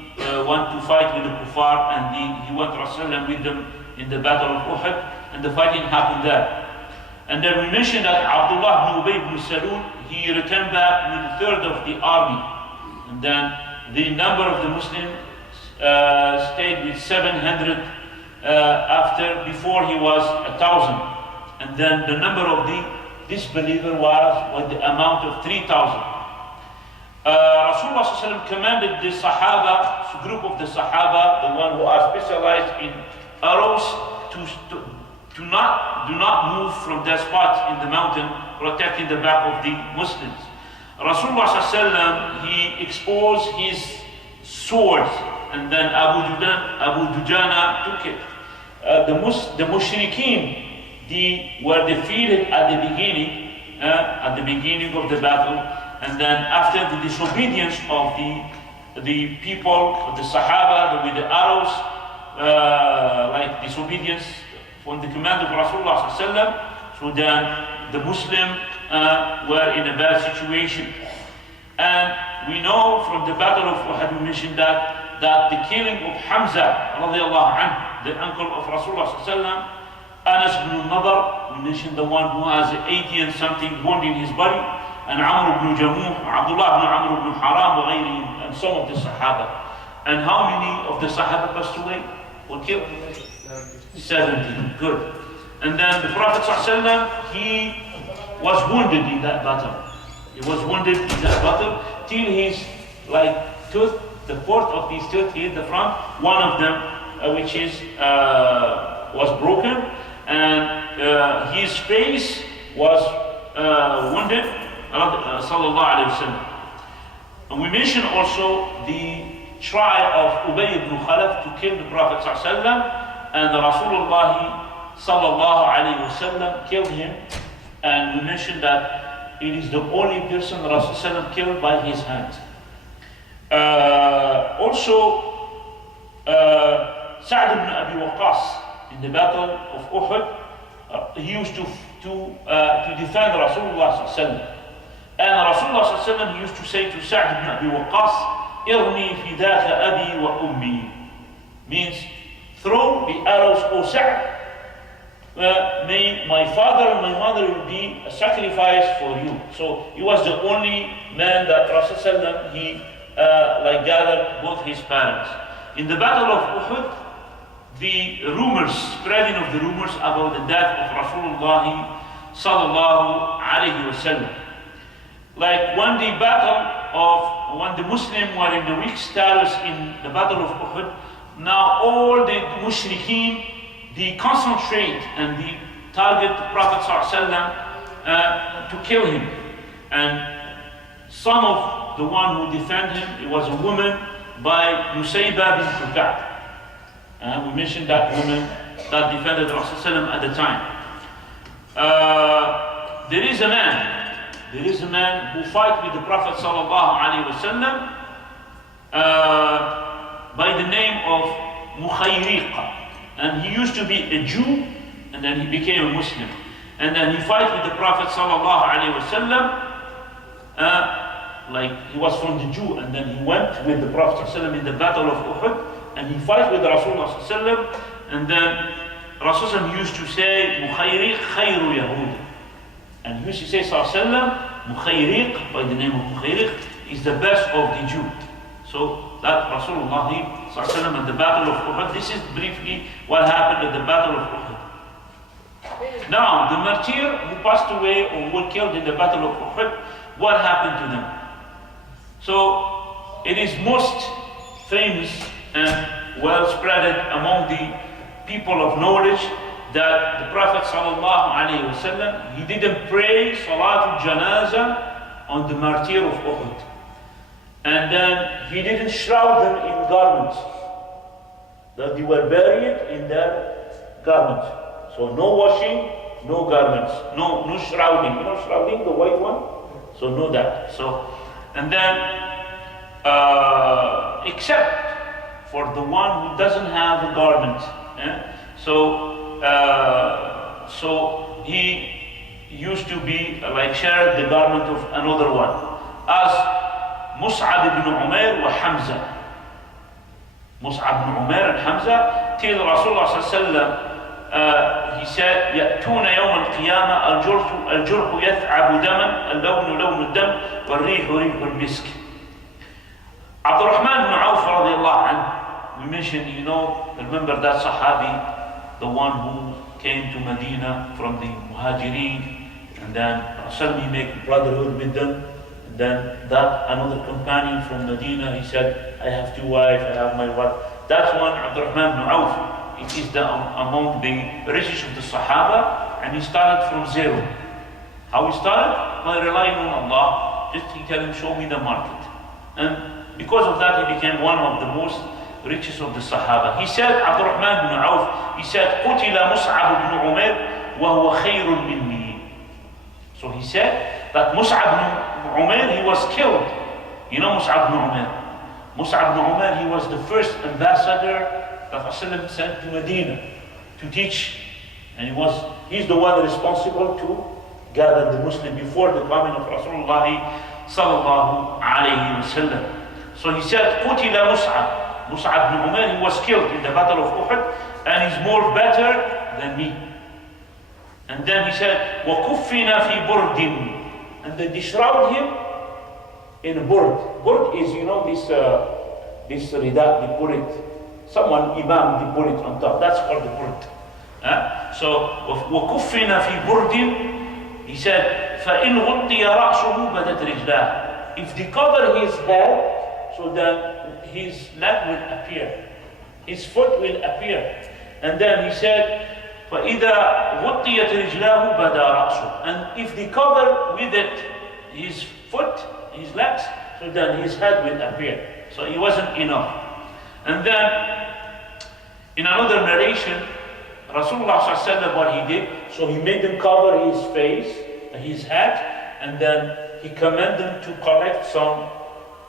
want to fight with the kuffar, and he went Rasulullah with them in the battle of Uhud, and the fighting happened there. And then we mentioned that Abdullah ibn Ubay ibn Salul, he returned back with a third of the army. And then the number of the Muslims stayed with 700 before he was 1,000. And then the number of the disbeliever was the amount of 3,000. Rasulullah commanded the Sahaba, the group of the Sahaba, the one who are specialized in arrows, do not move from their spots in the mountain, protecting the back of the Muslims. Rasulullah he exposed his swords, and then Abu Dujana took it. The mushrikeen, they were defeated at the beginning of the battle, and then after the disobedience of the people, of the Sahaba, with the arrows, like disobedience from the command of Rasulullah, so then the Muslims were in a bad situation. And we know from the battle of Uhud, we mentioned that the killing of Hamza radiallahu anhu, the uncle of Rasulullah, Anas ibn Nadar, we mentioned the one who has 80 and something wound in his body, and Amr ibn Jamuh, Abdullah ibn Amr ibn Haram, and some of the Sahaba. And how many of the Sahaba passed away? Were killed? 70. Good. And then the Prophet ﷺ, he was wounded in that battle. He was wounded in that battle till his tooth, the fourth of his tooth hit the front. One of them, which was broken, and his face was wounded. Sallallahu alaihi wasallam. And we mentioned also the try of Ubay ibn Khalaf to kill the Prophet ﷺ, and Rasulullah sallallahu alaihi wasallam killed him. And we mentioned that it is the only person Rasulullah killed by his hand. Also, S.A.W. ibn Abi Waqqas in the battle of Uhud, he used to defend Rasulullah sallallahu. And Rasulullah sallallahu used to say to S.A.W. ibn Abi Waqqas, "Irni fidaka abi wa ummi," means throw the arrows, O Sa'd. May my father and my mother will be a sacrifice for you. So he was the only man that Rasulullah he gathered both his parents. In the battle of Uhud, the spreading of the rumors about the death of Rasulullah sallallahu alayhi wasallam. Like when the Muslims were in the weak status in the battle of Uhud, now all the mushrikeen, they concentrate and they target the Prophet ﷺ to kill him. And some of the one who defended him, it was a woman by Nusayba bint Ka'b. We mentioned that woman that defended Rasulullah at the time. There is a man who fight with the Prophet sallallahu alaihi wasallam by the name of Mukhayriq. And he used to be a Jew, and then he became a Muslim. And then he fight with the Prophet sallallahu alaihi wasallam. like he was from the Jew, and then he went with the Prophet ﷺ in the battle of Uhud, and he fight with Rasulullah ﷺ, and then Rasulullah used to say, Mukhayriq khayru Yahud. And he used to say, ﷺ, Mukhayriq, by the name of Mukhayriq, is the best of the Jew. So that Rasulullah ﷺ at the battle of Uhud, this is briefly what happened at the battle of Uhud. Now, the martyr who passed away or were killed in the battle of Uhud, what happened to them? So, it is most famous and well spread among the people of knowledge that the Prophet ﷺ, he didn't pray Salatul Janazah on the martyr of Uhud. And then he didn't shroud them in garments. That they were buried in their garments. So no washing, no garments, no shrouding. You know shrouding, the white one? So no that. So, and then, except for the one who doesn't have a garment. So he used to be like shared the garment of another one. As Mus'ab ibn Umair wa Hamza. Mus'ab ibn Umair and Hamza till Rasulullah sallallahu alaihi wasallam. He said, يأتون يوم القيامة الجرح يثعب دما اللون لون الدم والريح ريح المسك. Abdul Rahman ibn Auf radiallahu anhu, we mentioned, remember that Sahabi, the one who came to Medina from the Muhajirin, and then Rasul make brotherhood with them, and then that another companion from Medina, he said, I have two wives, I have my wife. That's one, Abdul Rahman ibn Auf. It is among the richest of the Sahaba, and he started from zero. How he started? By relying on Allah. Just he tell him, show me the market. And because of that, he became one of the most richest of the Sahaba. He said, Abdul Rahman ibn Auf, he said, قُتِلَ مُصْعَبُ بْنُ عُمَيْرٍ وَهُوَ خَيْرٌ مِنِّي. So he said that Mus'ab ibn Umair, he was killed. You know Mus'ab ibn Umair? Mus'ab ibn Umair, he was the first ambassador that Rasulullah sent to Medina to teach, and he's the one responsible to gather the Muslim before the coming of Rasulullah sallallahu alayhi wasallam. So he said, قُتِلَ Mus'ab. Mus'ab ibn Umair, he was killed in the battle of Uhud, and he's more better than me. And then he said, وَكُفِّنَ فِي بُرْدٍ. And then they shroud him in a burd. Burd is, this rida, they put it. Someone, Imam, they put it on top. That's called the burd. So, وَكُفِّنَ فِي بُرْدٍ. He said, فَإِنْ غُطِّيَ رَأْسُهُ بَدَتْ رِجْلَاهُ. If they cover his head, so then his leg will appear. His foot will appear. And then he said, فَإِذَا غُطِّيَتْ رِجْلَاهُ بَدَى رَأْسُهُ. And if they cover with it his foot, his legs, so then his head will appear. So it wasn't enough. And then, in another narration, Rasulullah ﷺ, what he did, so he made them cover his face, his head, and then he commanded them to collect some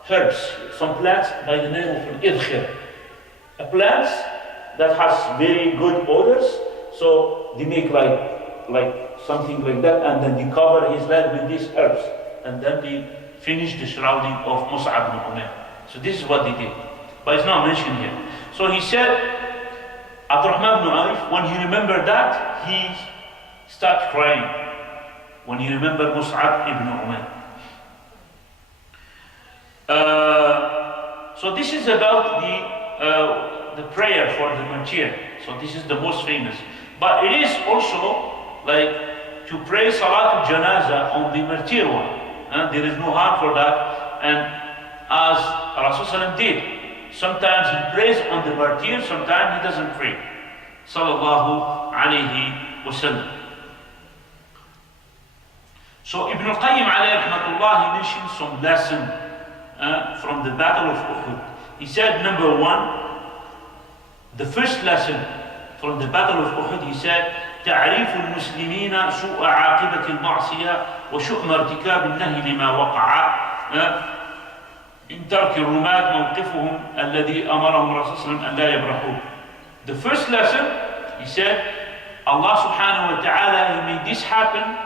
herbs, some plants by the name of an idkhir. A plant that has very good odors, so they make like something like that, and then they cover his leg with these herbs, and then they finish the shrouding of Mus'ab ibn Umair. So this is what they did. But it's not mentioned here. So he said, Abdul Rahman ibn Auf, when he remembered that, he started crying. When he remembered Mus'ab ibn Umair. So this is about the prayer for the martyr. So this is the most famous. But it is also like to pray Salatul Janazah on the martyr one. There is no harm for that. And as Rasulullah did, sometimes he prays on the martyr, sometimes he doesn't pray. Sallallahu alayhi wasallam. So Ibn al-Qayyim alayhi rahmatullah, he mentioned some lesson from the battle of Uhud. He said, number one, the first lesson from the battle of Uhud, he said, تعريف المسلمين سوء عاقبة المعصية وشؤم ارتكاب النهي لما وقع إن ترك الرماة موقفهم الذي أمرهم الرسول صلى الله عليه وسلم أن لا يبرحوه. The first lesson, he said, Allah subhanahu wa ta'ala, he made this happen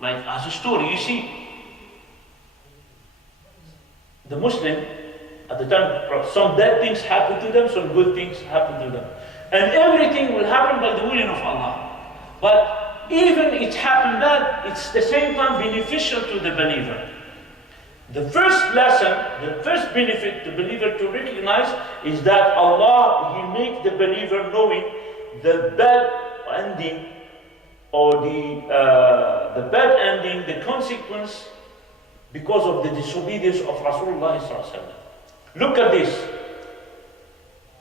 like as a story. You see, the Muslim, at the time, some bad things happen to them, some good things happen to them. And everything will happen by the will of Allah. But even it happened bad, it's the same time beneficial to the believer. The first lesson, the first benefit the believer to recognize is that Allah, He makes the believer knowing the bad ending or the bad ending, the consequence because of the disobedience of Rasulullah sallallahu alaihi wasallam. Look at this.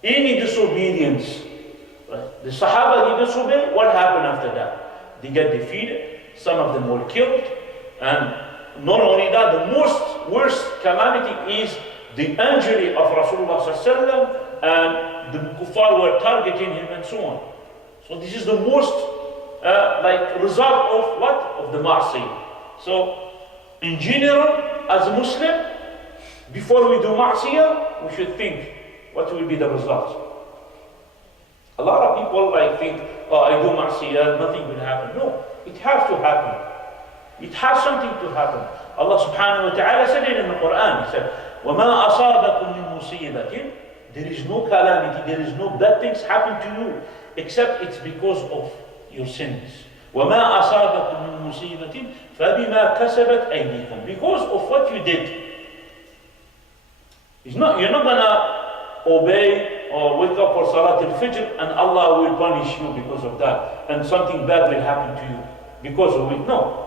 Any disobedience, the Sahaba they disobey, what happened after that? They get defeated, some of them were killed, and not only that, the worst calamity is the injury of Rasulullah sallallahu alaihi wasallam, and the kuffar were targeting him and so on. So this is the most result of what? Of the ma'asiyah. So in general, as a Muslim, before we do ma'asiyah, we should think what will be the result. A lot of people think, oh, I do ma'asiyah, nothing will happen. No, it has to happen. It has something to happen. Allah subhanahu wa ta'ala said it in the Quran. He said, وَمَا أَصَابَكُم مِّن مُّصِيبَةٍ, there is no calamity, there is no bad things happen to you, except it's because of your sins. وَمَا أَصَابَكُم مِّن مُّصِيبَةٍ فَبِمَا كَسَبَتْ أَيْدِيكُم, because of what you did. You're not gonna obey or wake up for Salat al-Fajr and Allah will punish you because of that, and something bad will happen to you because of it. No.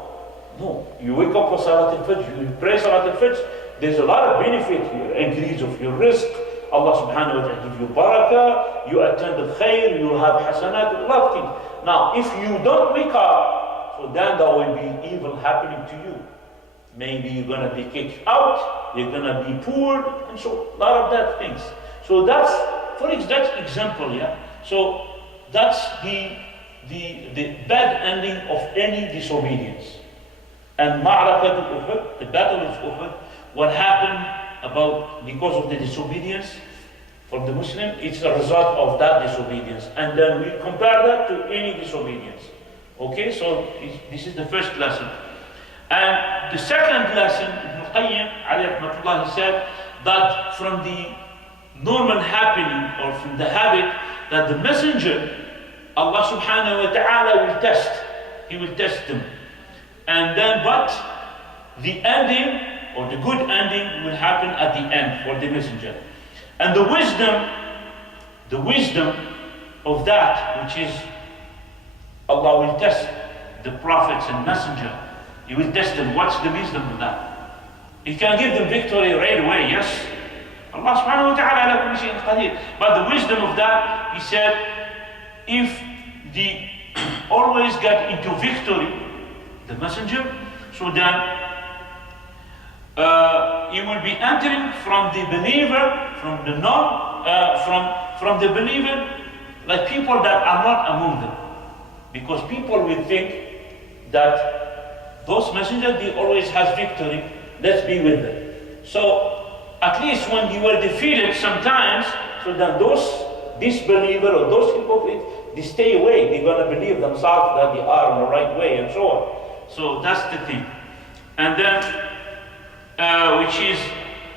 You wake up for Salat al-Fajr, you pray Salat al-Fajr, there's a lot of benefit here, increase of your risk. Allah subhanahu wa ta'ala give you barakah, you attend the khair, you have hasanat, a lot of things. Now, if you don't wake up, so then there will be evil happening to you. Maybe you're going to be kicked out, you're going to be poor, and so a lot of that things. So that's example, yeah. So that's the bad ending of any disobedience. And Ma'rakat al-Uhud, the battle of Uhud, what happened because of the disobedience from the Muslim, it's a result of that disobedience. And then we compare that to any disobedience. Okay, so this is the first lesson. And the second lesson, Ibn Qayyim alayhi rahmatullah, he said that from the normal happening or from the habit that the messenger, Allah subhanahu wa ta'ala will test. He will test them. And then but the ending or the good ending will happen at the end for the messenger. And the wisdom of that, which is Allah will test the prophets and messenger. He will test them. What's the wisdom of that? He can give them victory right away, yes. Allah subhanahu wa ta'ala ala kulli shay'in qadir. But the wisdom of that, he said, if they always get into victory, the messenger, so then he will be entering from the believer, from the from the believer, like people that are not among them. Because people will think that those messengers, they always has victory, let's be with them. So at least when they were defeated sometimes, so then this believer or those hypocrites, they stay away, they're going to believe themselves that they are on the right way and so on. So that's the thing. And then, which is,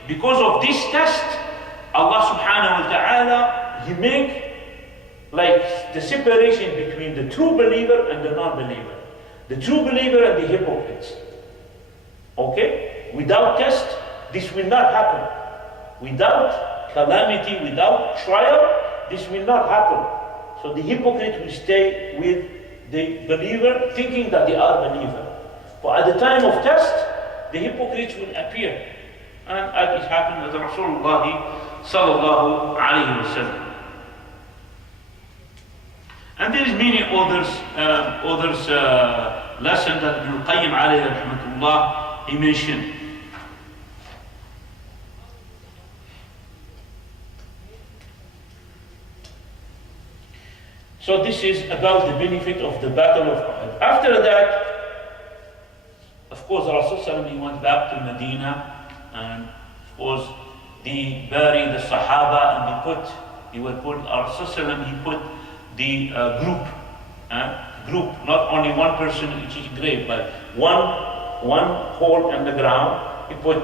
because of this test, Allah subhanahu wa ta'ala, He make like the separation between the true believer and the non-believer. The true believer and the hypocrites. Okay? Without test, this will not happen. Without calamity, without trial, this will not happen. So the hypocrite will stay with the believer thinking that they are believer. But at the time of test, the hypocrites will appear. And as it happened with Rasulullah sallallahu alayhi wa sallam. And there is many others lessons that Ibn Qayyim alayhi rahmatullah, he mentioned. So this is about the benefit of the Battle of Uhud. After that, of course, Rasulullah he went back to Medina, and of course, they buried the Sahaba, and Rasulullah he put the group, not only one person in each grave, but one hole in the ground. He put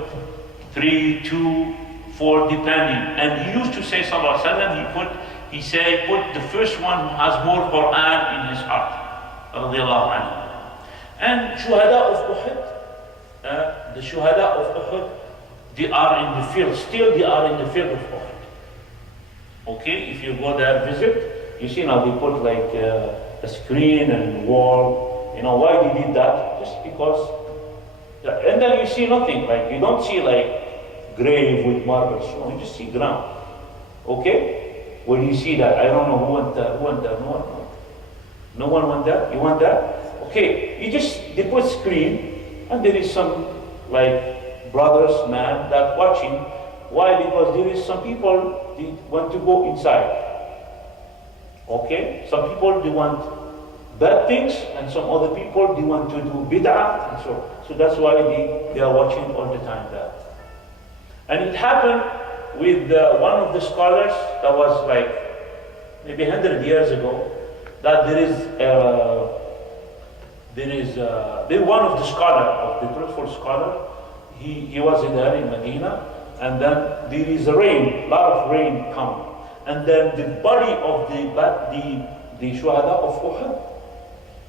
3, 2, 4, depending. And he used to say, sallallahu alaihi wasallam, put the first one who has more Quran in his heart, radiallahu anhu. And Shuhada of Uhud, the Shuhada of Uhud, they are in the field, still they are in the field of Uhud. Okay, if you go there visit, you see now they put like a screen and wall. You know why they did that? Just because, and then you see nothing, like you don't see like grave with marbles, no, you just see ground. Okay? When you see that, I don't know who went there, no one went there, you went there? Okay, they put screen, and there is some like brothers, man, that watching. Why? Because there is some people, they want to go inside. Okay? Some people, they want bad things, and some other people, they want to do bid'ah, and so that's why they are watching all the time there. And it happened with one of the scholars that was like maybe 100 years ago, that there is one of the scholar, of the truthful scholar, he was there in Medina, and then there is rain, a lot of rain come, and then the body of the Shuhada of Uhud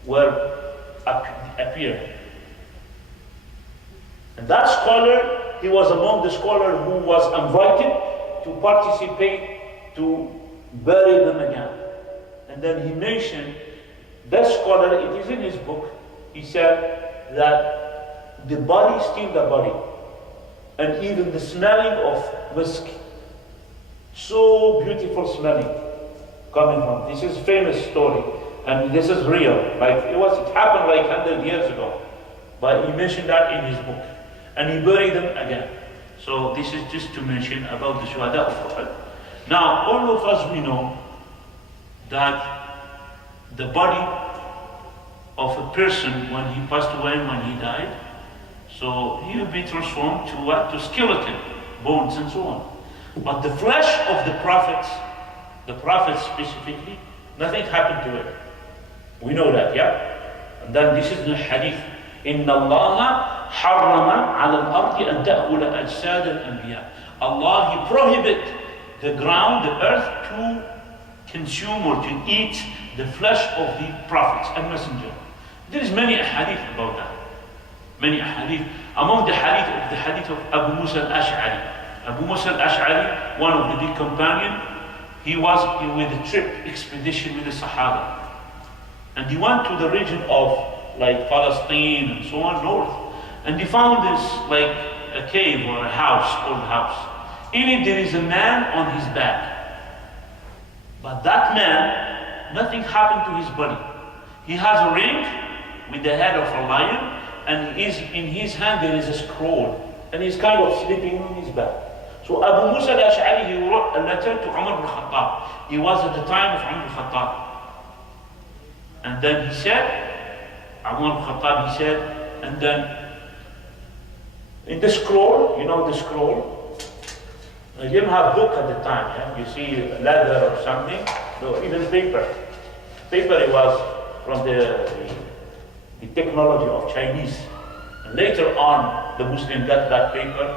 were appeared. And that scholar, he was among the scholars who was invited to participate to bury them again. And then he mentioned, that scholar, it is in his book, he said that the body is still the body, and even the smelling of musk, so beautiful smelling coming from. This is a famous story, and this is real. Like it happened like 100 years ago, but he mentioned that in his book, and he buried them again. So this is just to mention about the Shuhada of Uhud. Now, all of us, we know that the body of a person, when he passed away, when he died, so he will be transformed to what? To skeleton, bones and so on. But the flesh of the prophets specifically, nothing happened to it. We know that, yeah? And then this is the hadith. إِنَّ اللَّهَ حَرَّمَ عَلَى الْأَرْضِ أَن تَأْكُلَ أَجْسَادَ الْأَنْبِيَاءِ. Allah, He prohibit the ground, the earth, to consume or to eat the flesh of the prophets and messengers. There is many hadith about that. Many hadith. Among the hadith of Abu Musa al-Ash'ari. Abu Musa al-Ash'ari, one of the big companions, he was with a trip, expedition with the Sahaba. And he went to the region of like Palestine and so on, north. And he found this like a cave or a house, old house. In it there is a man on his back. But that man, nothing happened to his body. He has a ring with the head of a lion, and in his hand there is a scroll, and he's kind of sleeping on his back. So Abu Musa al-Ash'ari, he wrote a letter to Umar ibn Khattab. He was at the time of Umar ibn Khattab. And then he said, Umar ibn Khattab, he said, and then in the scroll, you know the scroll? They didn't have book at the time, yeah? You see leather or something, no, even paper. Paper, it was from the technology of Chinese. And later on, the Muslim got that paper,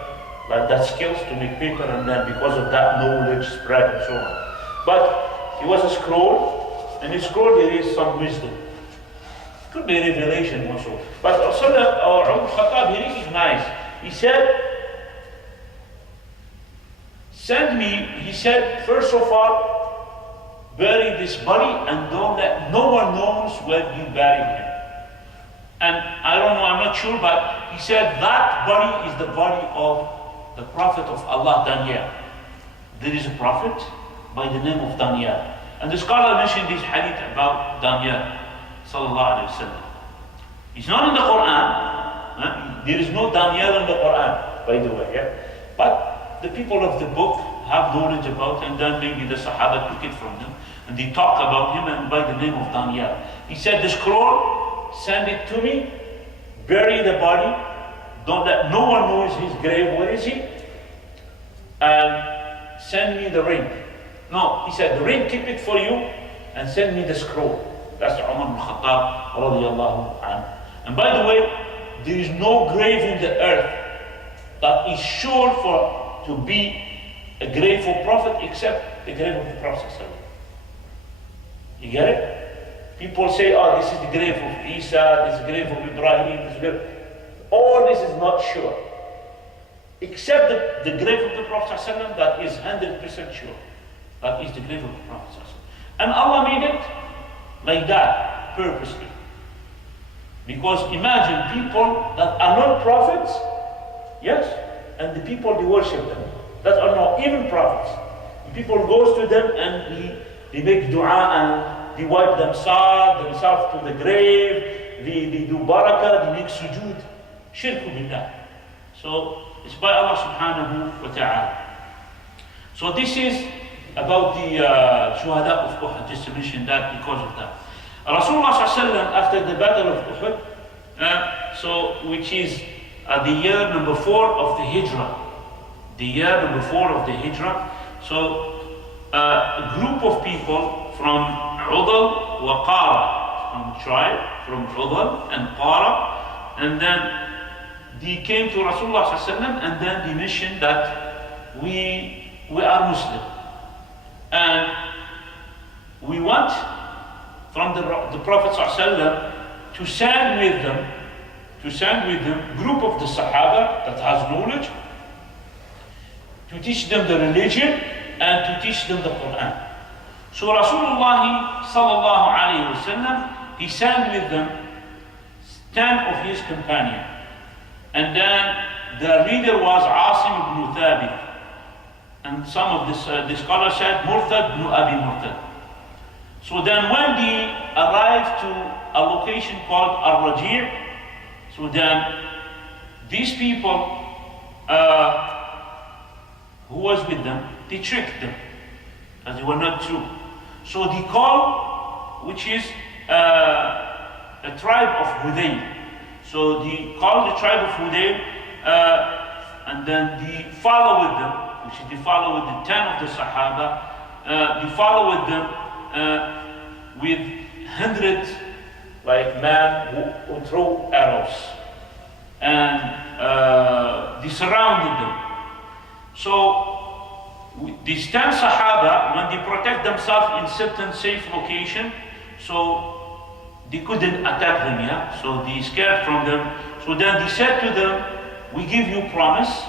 like that skills to make paper, and then because of that, knowledge spread and so on. But it was a scroll, and in the scroll there is some wisdom. Could be revelation also. But also, Umar Khattab, he recognized. He said, send me, he said, first of all, bury this body and don't let, no one knows where you buried him. And I don't know, I'm not sure, but he said that body is the body of the Prophet of Allah, Daniel. There is a prophet by the name of Daniel. And the scholar mentioned this hadith about Daniel, sallallahu alayhi wa sallam. It's not in the Quran. There is no Daniel in the Quran, by the way. Yeah? But the people of the book have knowledge about him, and then maybe the Sahaba took it from them, and they talk about him and by the name of Daniel. He said, the scroll, send it to me, bury the body, don't let no one knows his grave, where is he? And send me the ring. No, he said, the ring, keep it for you, and send me the scroll. That's Umar ibn Khattab radiallahu anhu. And by the way, there is no grave in the earth that is sure for to be a grave for Prophet except the grave of the Prophet. You get it? People say, oh, this is the grave of Isa, this is the grave of Ibrahim, this is grave. All this is not sure. Except the grave of the Prophet ﷺ, that is 100% sure. That is the grave of the Prophet ﷺ. And Allah made it like that, purposely. Because imagine people that are not prophets, yes, and the people they worship them, that are not even prophets. People goes to them and they make dua and they wipe themselves to the grave, they do barakah, they make sujood. Shirku billah. So it's by Allah subhanahu wa ta'ala. So this is about the shuhada of Uhud, just to mention that because of that. Rasulullah sallallahu after the battle of Uhud, which is the year number 4 of the Hijrah. The year number 4 of the Hijrah. So a group of people from Udal wa Qara, from tribe, from Udal and Qara, and then they came to Rasulullah sallallahu and then they mentioned that we are Muslim. And we want from the Prophet ﷺ to send with them group of the Sahaba that has knowledge, to teach them the religion and to teach them the Quran. So Rasulullah sallallahu alayhi wasallam, he sent with them 10 of his companions. And then the leader was Asim ibn Thabit. And some of the scholars said Murtad ibn Abi Murtad. So then when they arrived to a location called Al-Raji', so then these people who was with them, they tricked them, as they were not true. So they called, which is a tribe of Hudayl. So they called the tribe of Hudayl, and then they follow with them, which is they follow with the 10 of the Sahaba, they follow with them with 100 men who throw arrows. And they surrounded them. So these 10 Sahaba, when they protect themselves in certain safe location, so they couldn't attack them, yeah? So they scared from them. So then they said to them, we give you promise,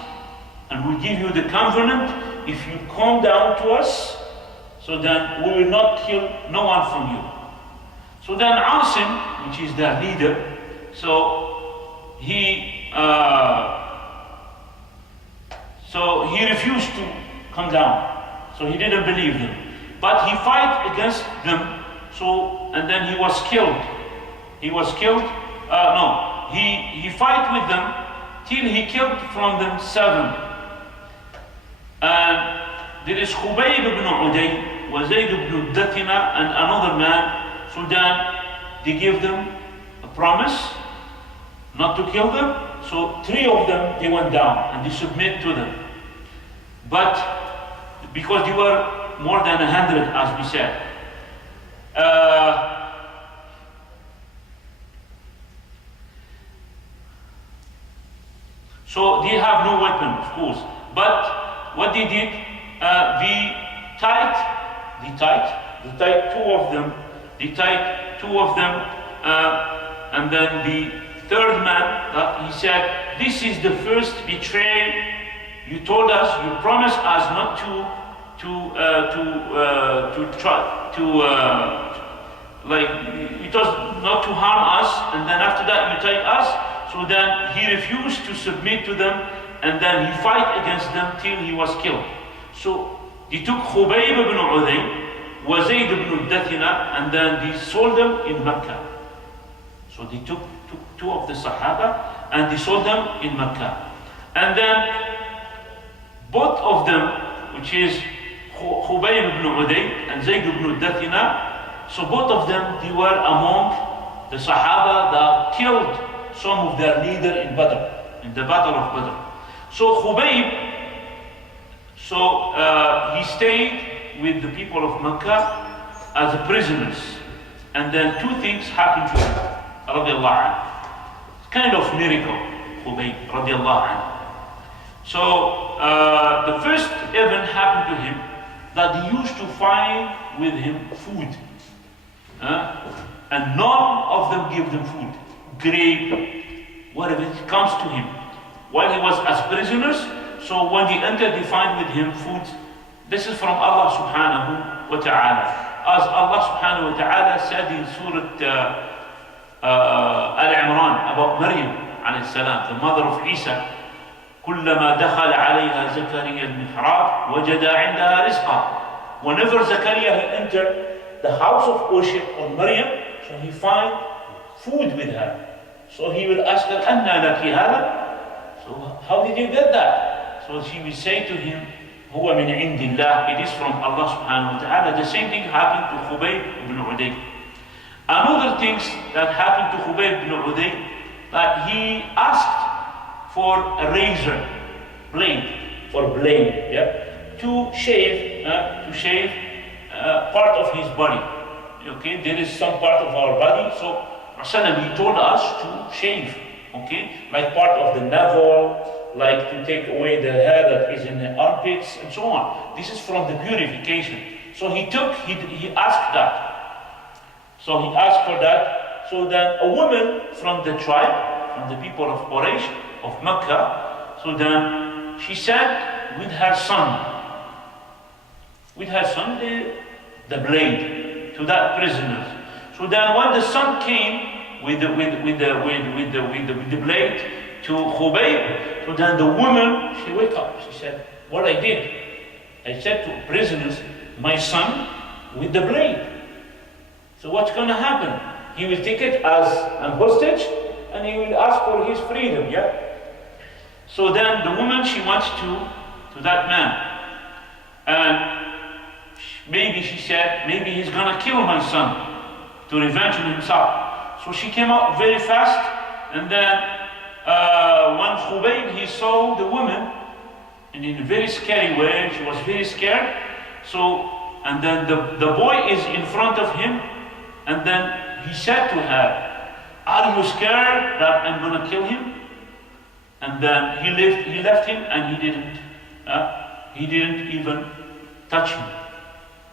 and we give you the covenant, if you come down to us, so then we will not kill no one from you. So then Asim, which is their leader, so he refused to come down. So he didn't believe them. But he fight against them. So, and then he was killed. He was killed. He fight with them till he killed from them 7. And there is Khubayb ibn Uday, Zayd ibn Dathina, and another man. So then they give them a promise not to kill them. So 3 of them, they went down and they submit to them. But because they were more than 100, as we said, so they have no weapon, of course. But what they did, they tied 2 of them. They tied 2 of them, and then the 3rd man, he said, "This is the first betrayal. You told us, you promised us not it was not to harm us, and then after that you take us." So then he refused to submit to them, and then he fight against them till he was killed. So they took Khubayb ibn Uday, Zayd ibn Dathina, and then they sold them in Mecca. So they took 2 of the Sahaba and they sold them in Mecca. And then both of them, which is Khubayb ibn Uday and Zayd ibn Dathina, so both of them, they were among the Sahaba that killed some of their leader in Badr, in the battle of Badr. So Khubayb, he stayed with the people of Mecca as prisoners. And then 2 things happened to him, radiallahu anhu. Kind of miracle, Khubayb, radiallahu anhu. So the first event happened to him that he used to find with him food. And none of them give them food. Grape, whatever comes to him. While he was as prisoners, so when they entered, they find with him food. This is from Allah subhanahu wa ta'ala. As Allah subhanahu wa ta'ala said in Surah Al-Imran about Maryam alayhi salam, the mother of Isa. كلما دخل عليها زكريا المحراب وجد عندها رزقا. Whenever Zakaria entered the house of worship of Maryam, so he find food with her. So he will ask her, أَنَّا لَكِ هَذَا? So how did you get that? So she will say to him, هو من عند الله. It is from Allah subhanahu wa ta'ala. The same thing happened to Khubayb ibn Uday. Another thing that happened to Khubayb ibn Uday, that he asked for a razor blade, to shave part of his body. Okay, there is some part of our body, so Rasulullah, he told us to shave, okay, like part of the navel, like to take away the hair that is in the armpits and so on. This is from the purification. So he asked that. So he asked for that. So then a woman from the tribe, from the people of Quraysh, of Mecca, so then she said with her son, the blade to that prisoner. So then when the son came with the blade to Khubayb, so then the woman, she wake up, she said, what I did, I said to prisoners, my son with the blade. So what's going to happen? He will take it as a hostage and he will ask for his freedom, yeah? So then the woman, she went to that man, and maybe she said, maybe he's gonna kill my son to revenge on himself. So she came out very fast, and then when Khubayb, he saw the woman, and in a very scary way, she was very scared. So, and then the boy is in front of him, and then he said to her, are you scared that I'm gonna kill him? And then he left him, and he didn't even touch him.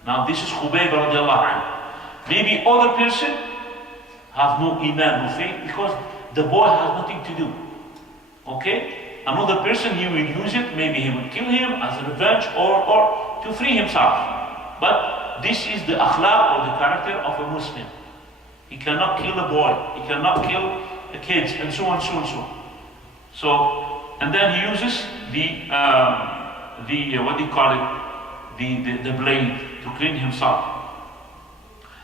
Now this is Khubayb radiallahu anhu. Maybe other person have no iman, no faith, because the boy has nothing to do. Okay? Another person, he will use it, maybe he will kill him as a revenge or to free himself. But this is the akhlaq or the character of a Muslim. He cannot kill a boy, he cannot kill the kids, and so on, so on, so on. So, and then he uses the what do you call it, the blade to clean himself.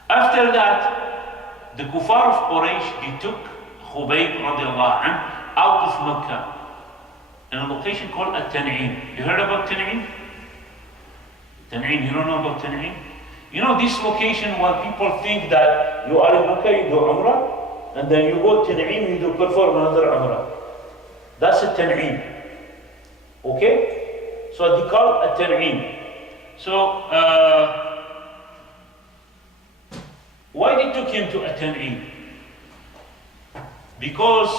After that, the kuffar of Quraysh, they took Khubayb radiallahu anhu out of Mecca in a location called At-Tan'im. You heard about Tan'im? Tan'im, you don't know about Tan'im? You know this location where people think that you are in Mecca, you do Umrah, and then you go to Tan'im, you do perform another Umrah. That's a Tan'im. Okay? So they call it a Tan'im. So, why they took him to a Tan'im? Because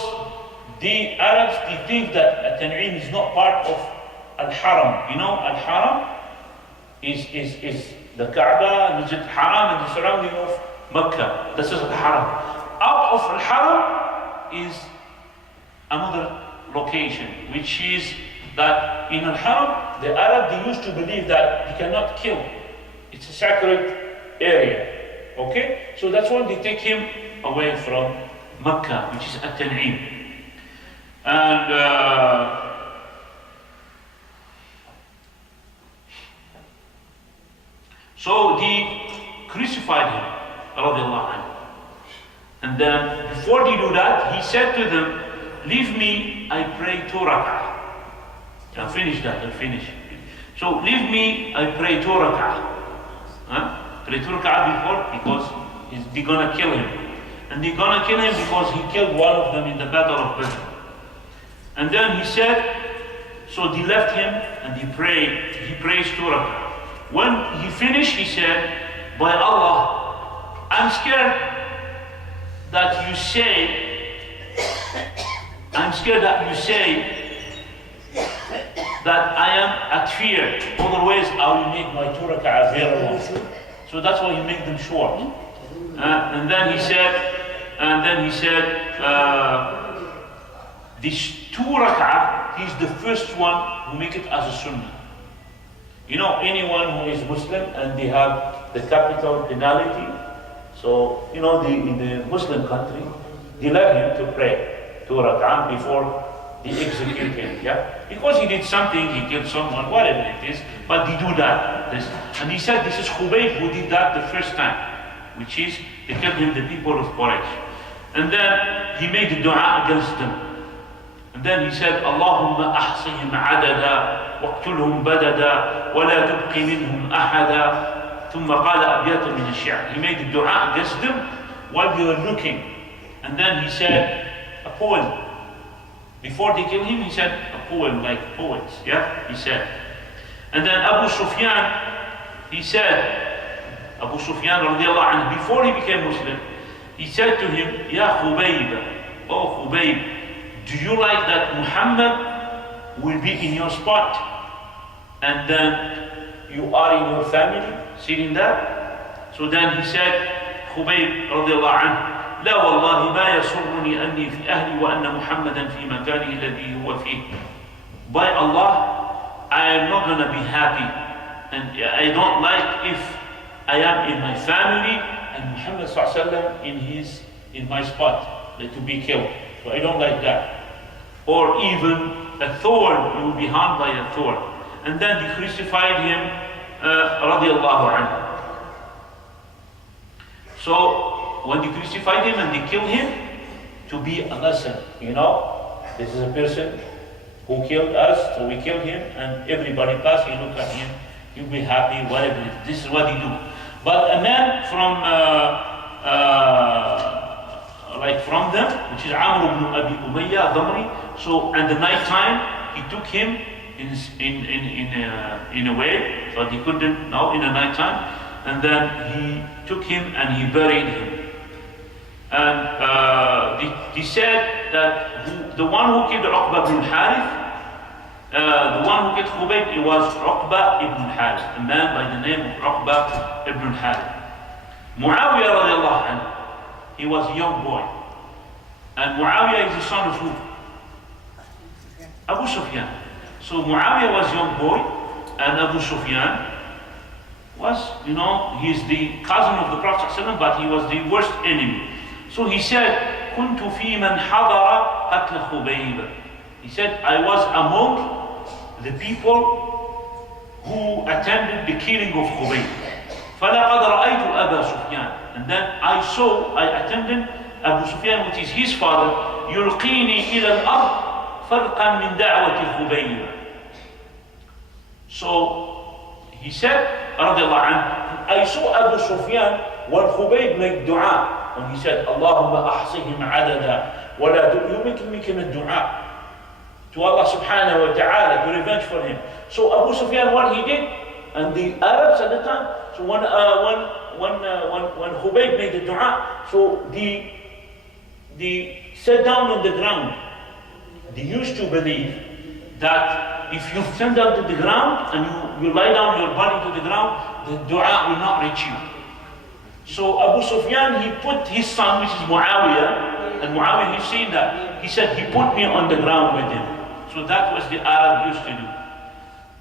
the Arabs, they think that a Tan'im is not part of Al-Haram. You know, Al-Haram is the Kaaba, Masjid Haram, and the surrounding of Mecca. This is Al-Haram. Out of Al-Haram is another location, which is that in Al-Haram, the Arab, they used to believe that you cannot kill. It's a sacred area. Okay? So that's why they take him away from Mecca, which is At-Tan'im. And so they crucified him, radiallahu anhu. And then before they do that, he said to them, leave me, I pray 2 rak'ah. I'll finish that, I'll finish. So leave me, I pray 2 rak'ah. Pray 2 rak'ah before, because they're gonna kill him. And they're gonna kill him because he killed one of them in the battle of Baitul. And then he said, so they left him and he prays 2 rak'ah. When he finished, he said, by Allah, I'm scared that you say that I am at fear. Otherwise, I will make my 2 rak'ah very long. So that's why he made them short. And then he said, this 2 rak'ah, he's the first one who make it as a sunnah. You know, anyone who is Muslim and they have the capital penalty, so, you know, in the Muslim country, they let him to pray 2 rak'ah before they execute him, yeah? Because he did something, he killed someone, whatever it is, but they do that. And he said this is Khubayb who did that the first time, which is, they killed him, the people of Quraysh. And then he made the dua against them. And then he said, Allahumma ahsihim adada, waqtulhum badada, wa la tubqi minhum ahada, thumma qala abyata min ash-shi'r. He made the dua against them while they were looking. And then he said a poem. Before they killed him, he said a poem like poets, yeah? He said. And then Abu Sufyan, he said, Abu Sufyan radiallahu anhu, before he became Muslim, he said to him, Ya Khubayb, oh Khubayb, do you like that Muhammed will be in your spot? And then you are in your family, sitting there? So then he said, Khubayb radiallahu anhu, لا والله ما يسرني أني في أهلي وأن محمدا في مكانه الذي هو فيه. By Allah, I am not going to be happy, and I don't like if I am in my family and Muhammad ﷺ in my spot, like to be killed. So I don't like that. Or even a thorn, you will be harmed by a thorn. And then they crucified him, radiallahu anhu. So when they crucified him and they killed him, to be a lesson, you know, this is a person who killed us, so we killed him, and everybody pass, you look at him, you'll be happy, whatever. This is what he do. But a man from from them, which is Amr ibn Abi Umayyah Damri, so at the night time he took him in a way, so he couldn't now in the night time, and then he took him and he buried him. And he said that the one who killed Uqba ibn Harith, the one who killed Khubayb, it was Uqba ibn Harith, a man by the name of Uqba ibn Harith. Muawiyah radiallahu anhu, he was a young boy. And Muawiyah is the son of who? Abu Sufyan. So Muawiyah was a young boy, and Abu Sufyan was, you know, he's the cousin of the Prophet ﷺ, but he was the worst enemy. So he said, كنت في من حضر قتل خبيب. He said, I was among the people who attended the killing of Khubayb. فلقد رأيت أبا سفيان. And then I attended Abu Sufyan, which is his father, يلقيني إلى الأرض فرقا من دعوة خبيب. So he said, رضي الله عنه, I saw Abu Sufyan when Khubayb made dua. And he said, Allahumma ahsihim adada, wa la you make him a dua to Allah subhanahu wa ta'ala, to revenge for him. So Abu Sufyan, what he did, and the Arabs at the time, so when Khubayb made the dua, so they sat down on the ground. They used to believe that if you stand down to the ground and you lie down your body to the ground, the dua will not reach you. So Abu Sufyan, he put his son, which is Muawiyah, and Muawiyah, he's seen that. He said, he put me on the ground with him. So that was the Arab used to do.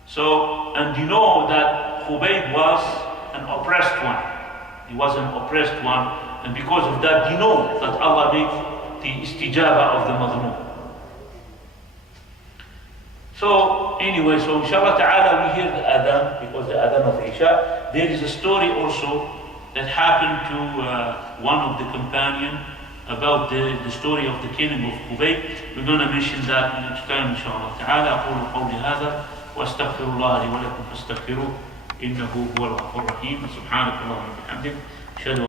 So, and you know that Khubayb was an oppressed one. He was an oppressed one. And because of that, you know that Allah made the istijaba of the madhnoom. So anyway, so inshallah ta'ala we hear the adhan, because the adhan of Isha. There is a story also that happened to one of the companions about the story of the killing of Khubayb. We're going to mention that next time inshallah ta'ala. أقول قولي هذا وأستغفر الله لي ولكم فاستغفروه إنه هو الغفور الرحيم. سبحانك اللهم وبحمدك أشهد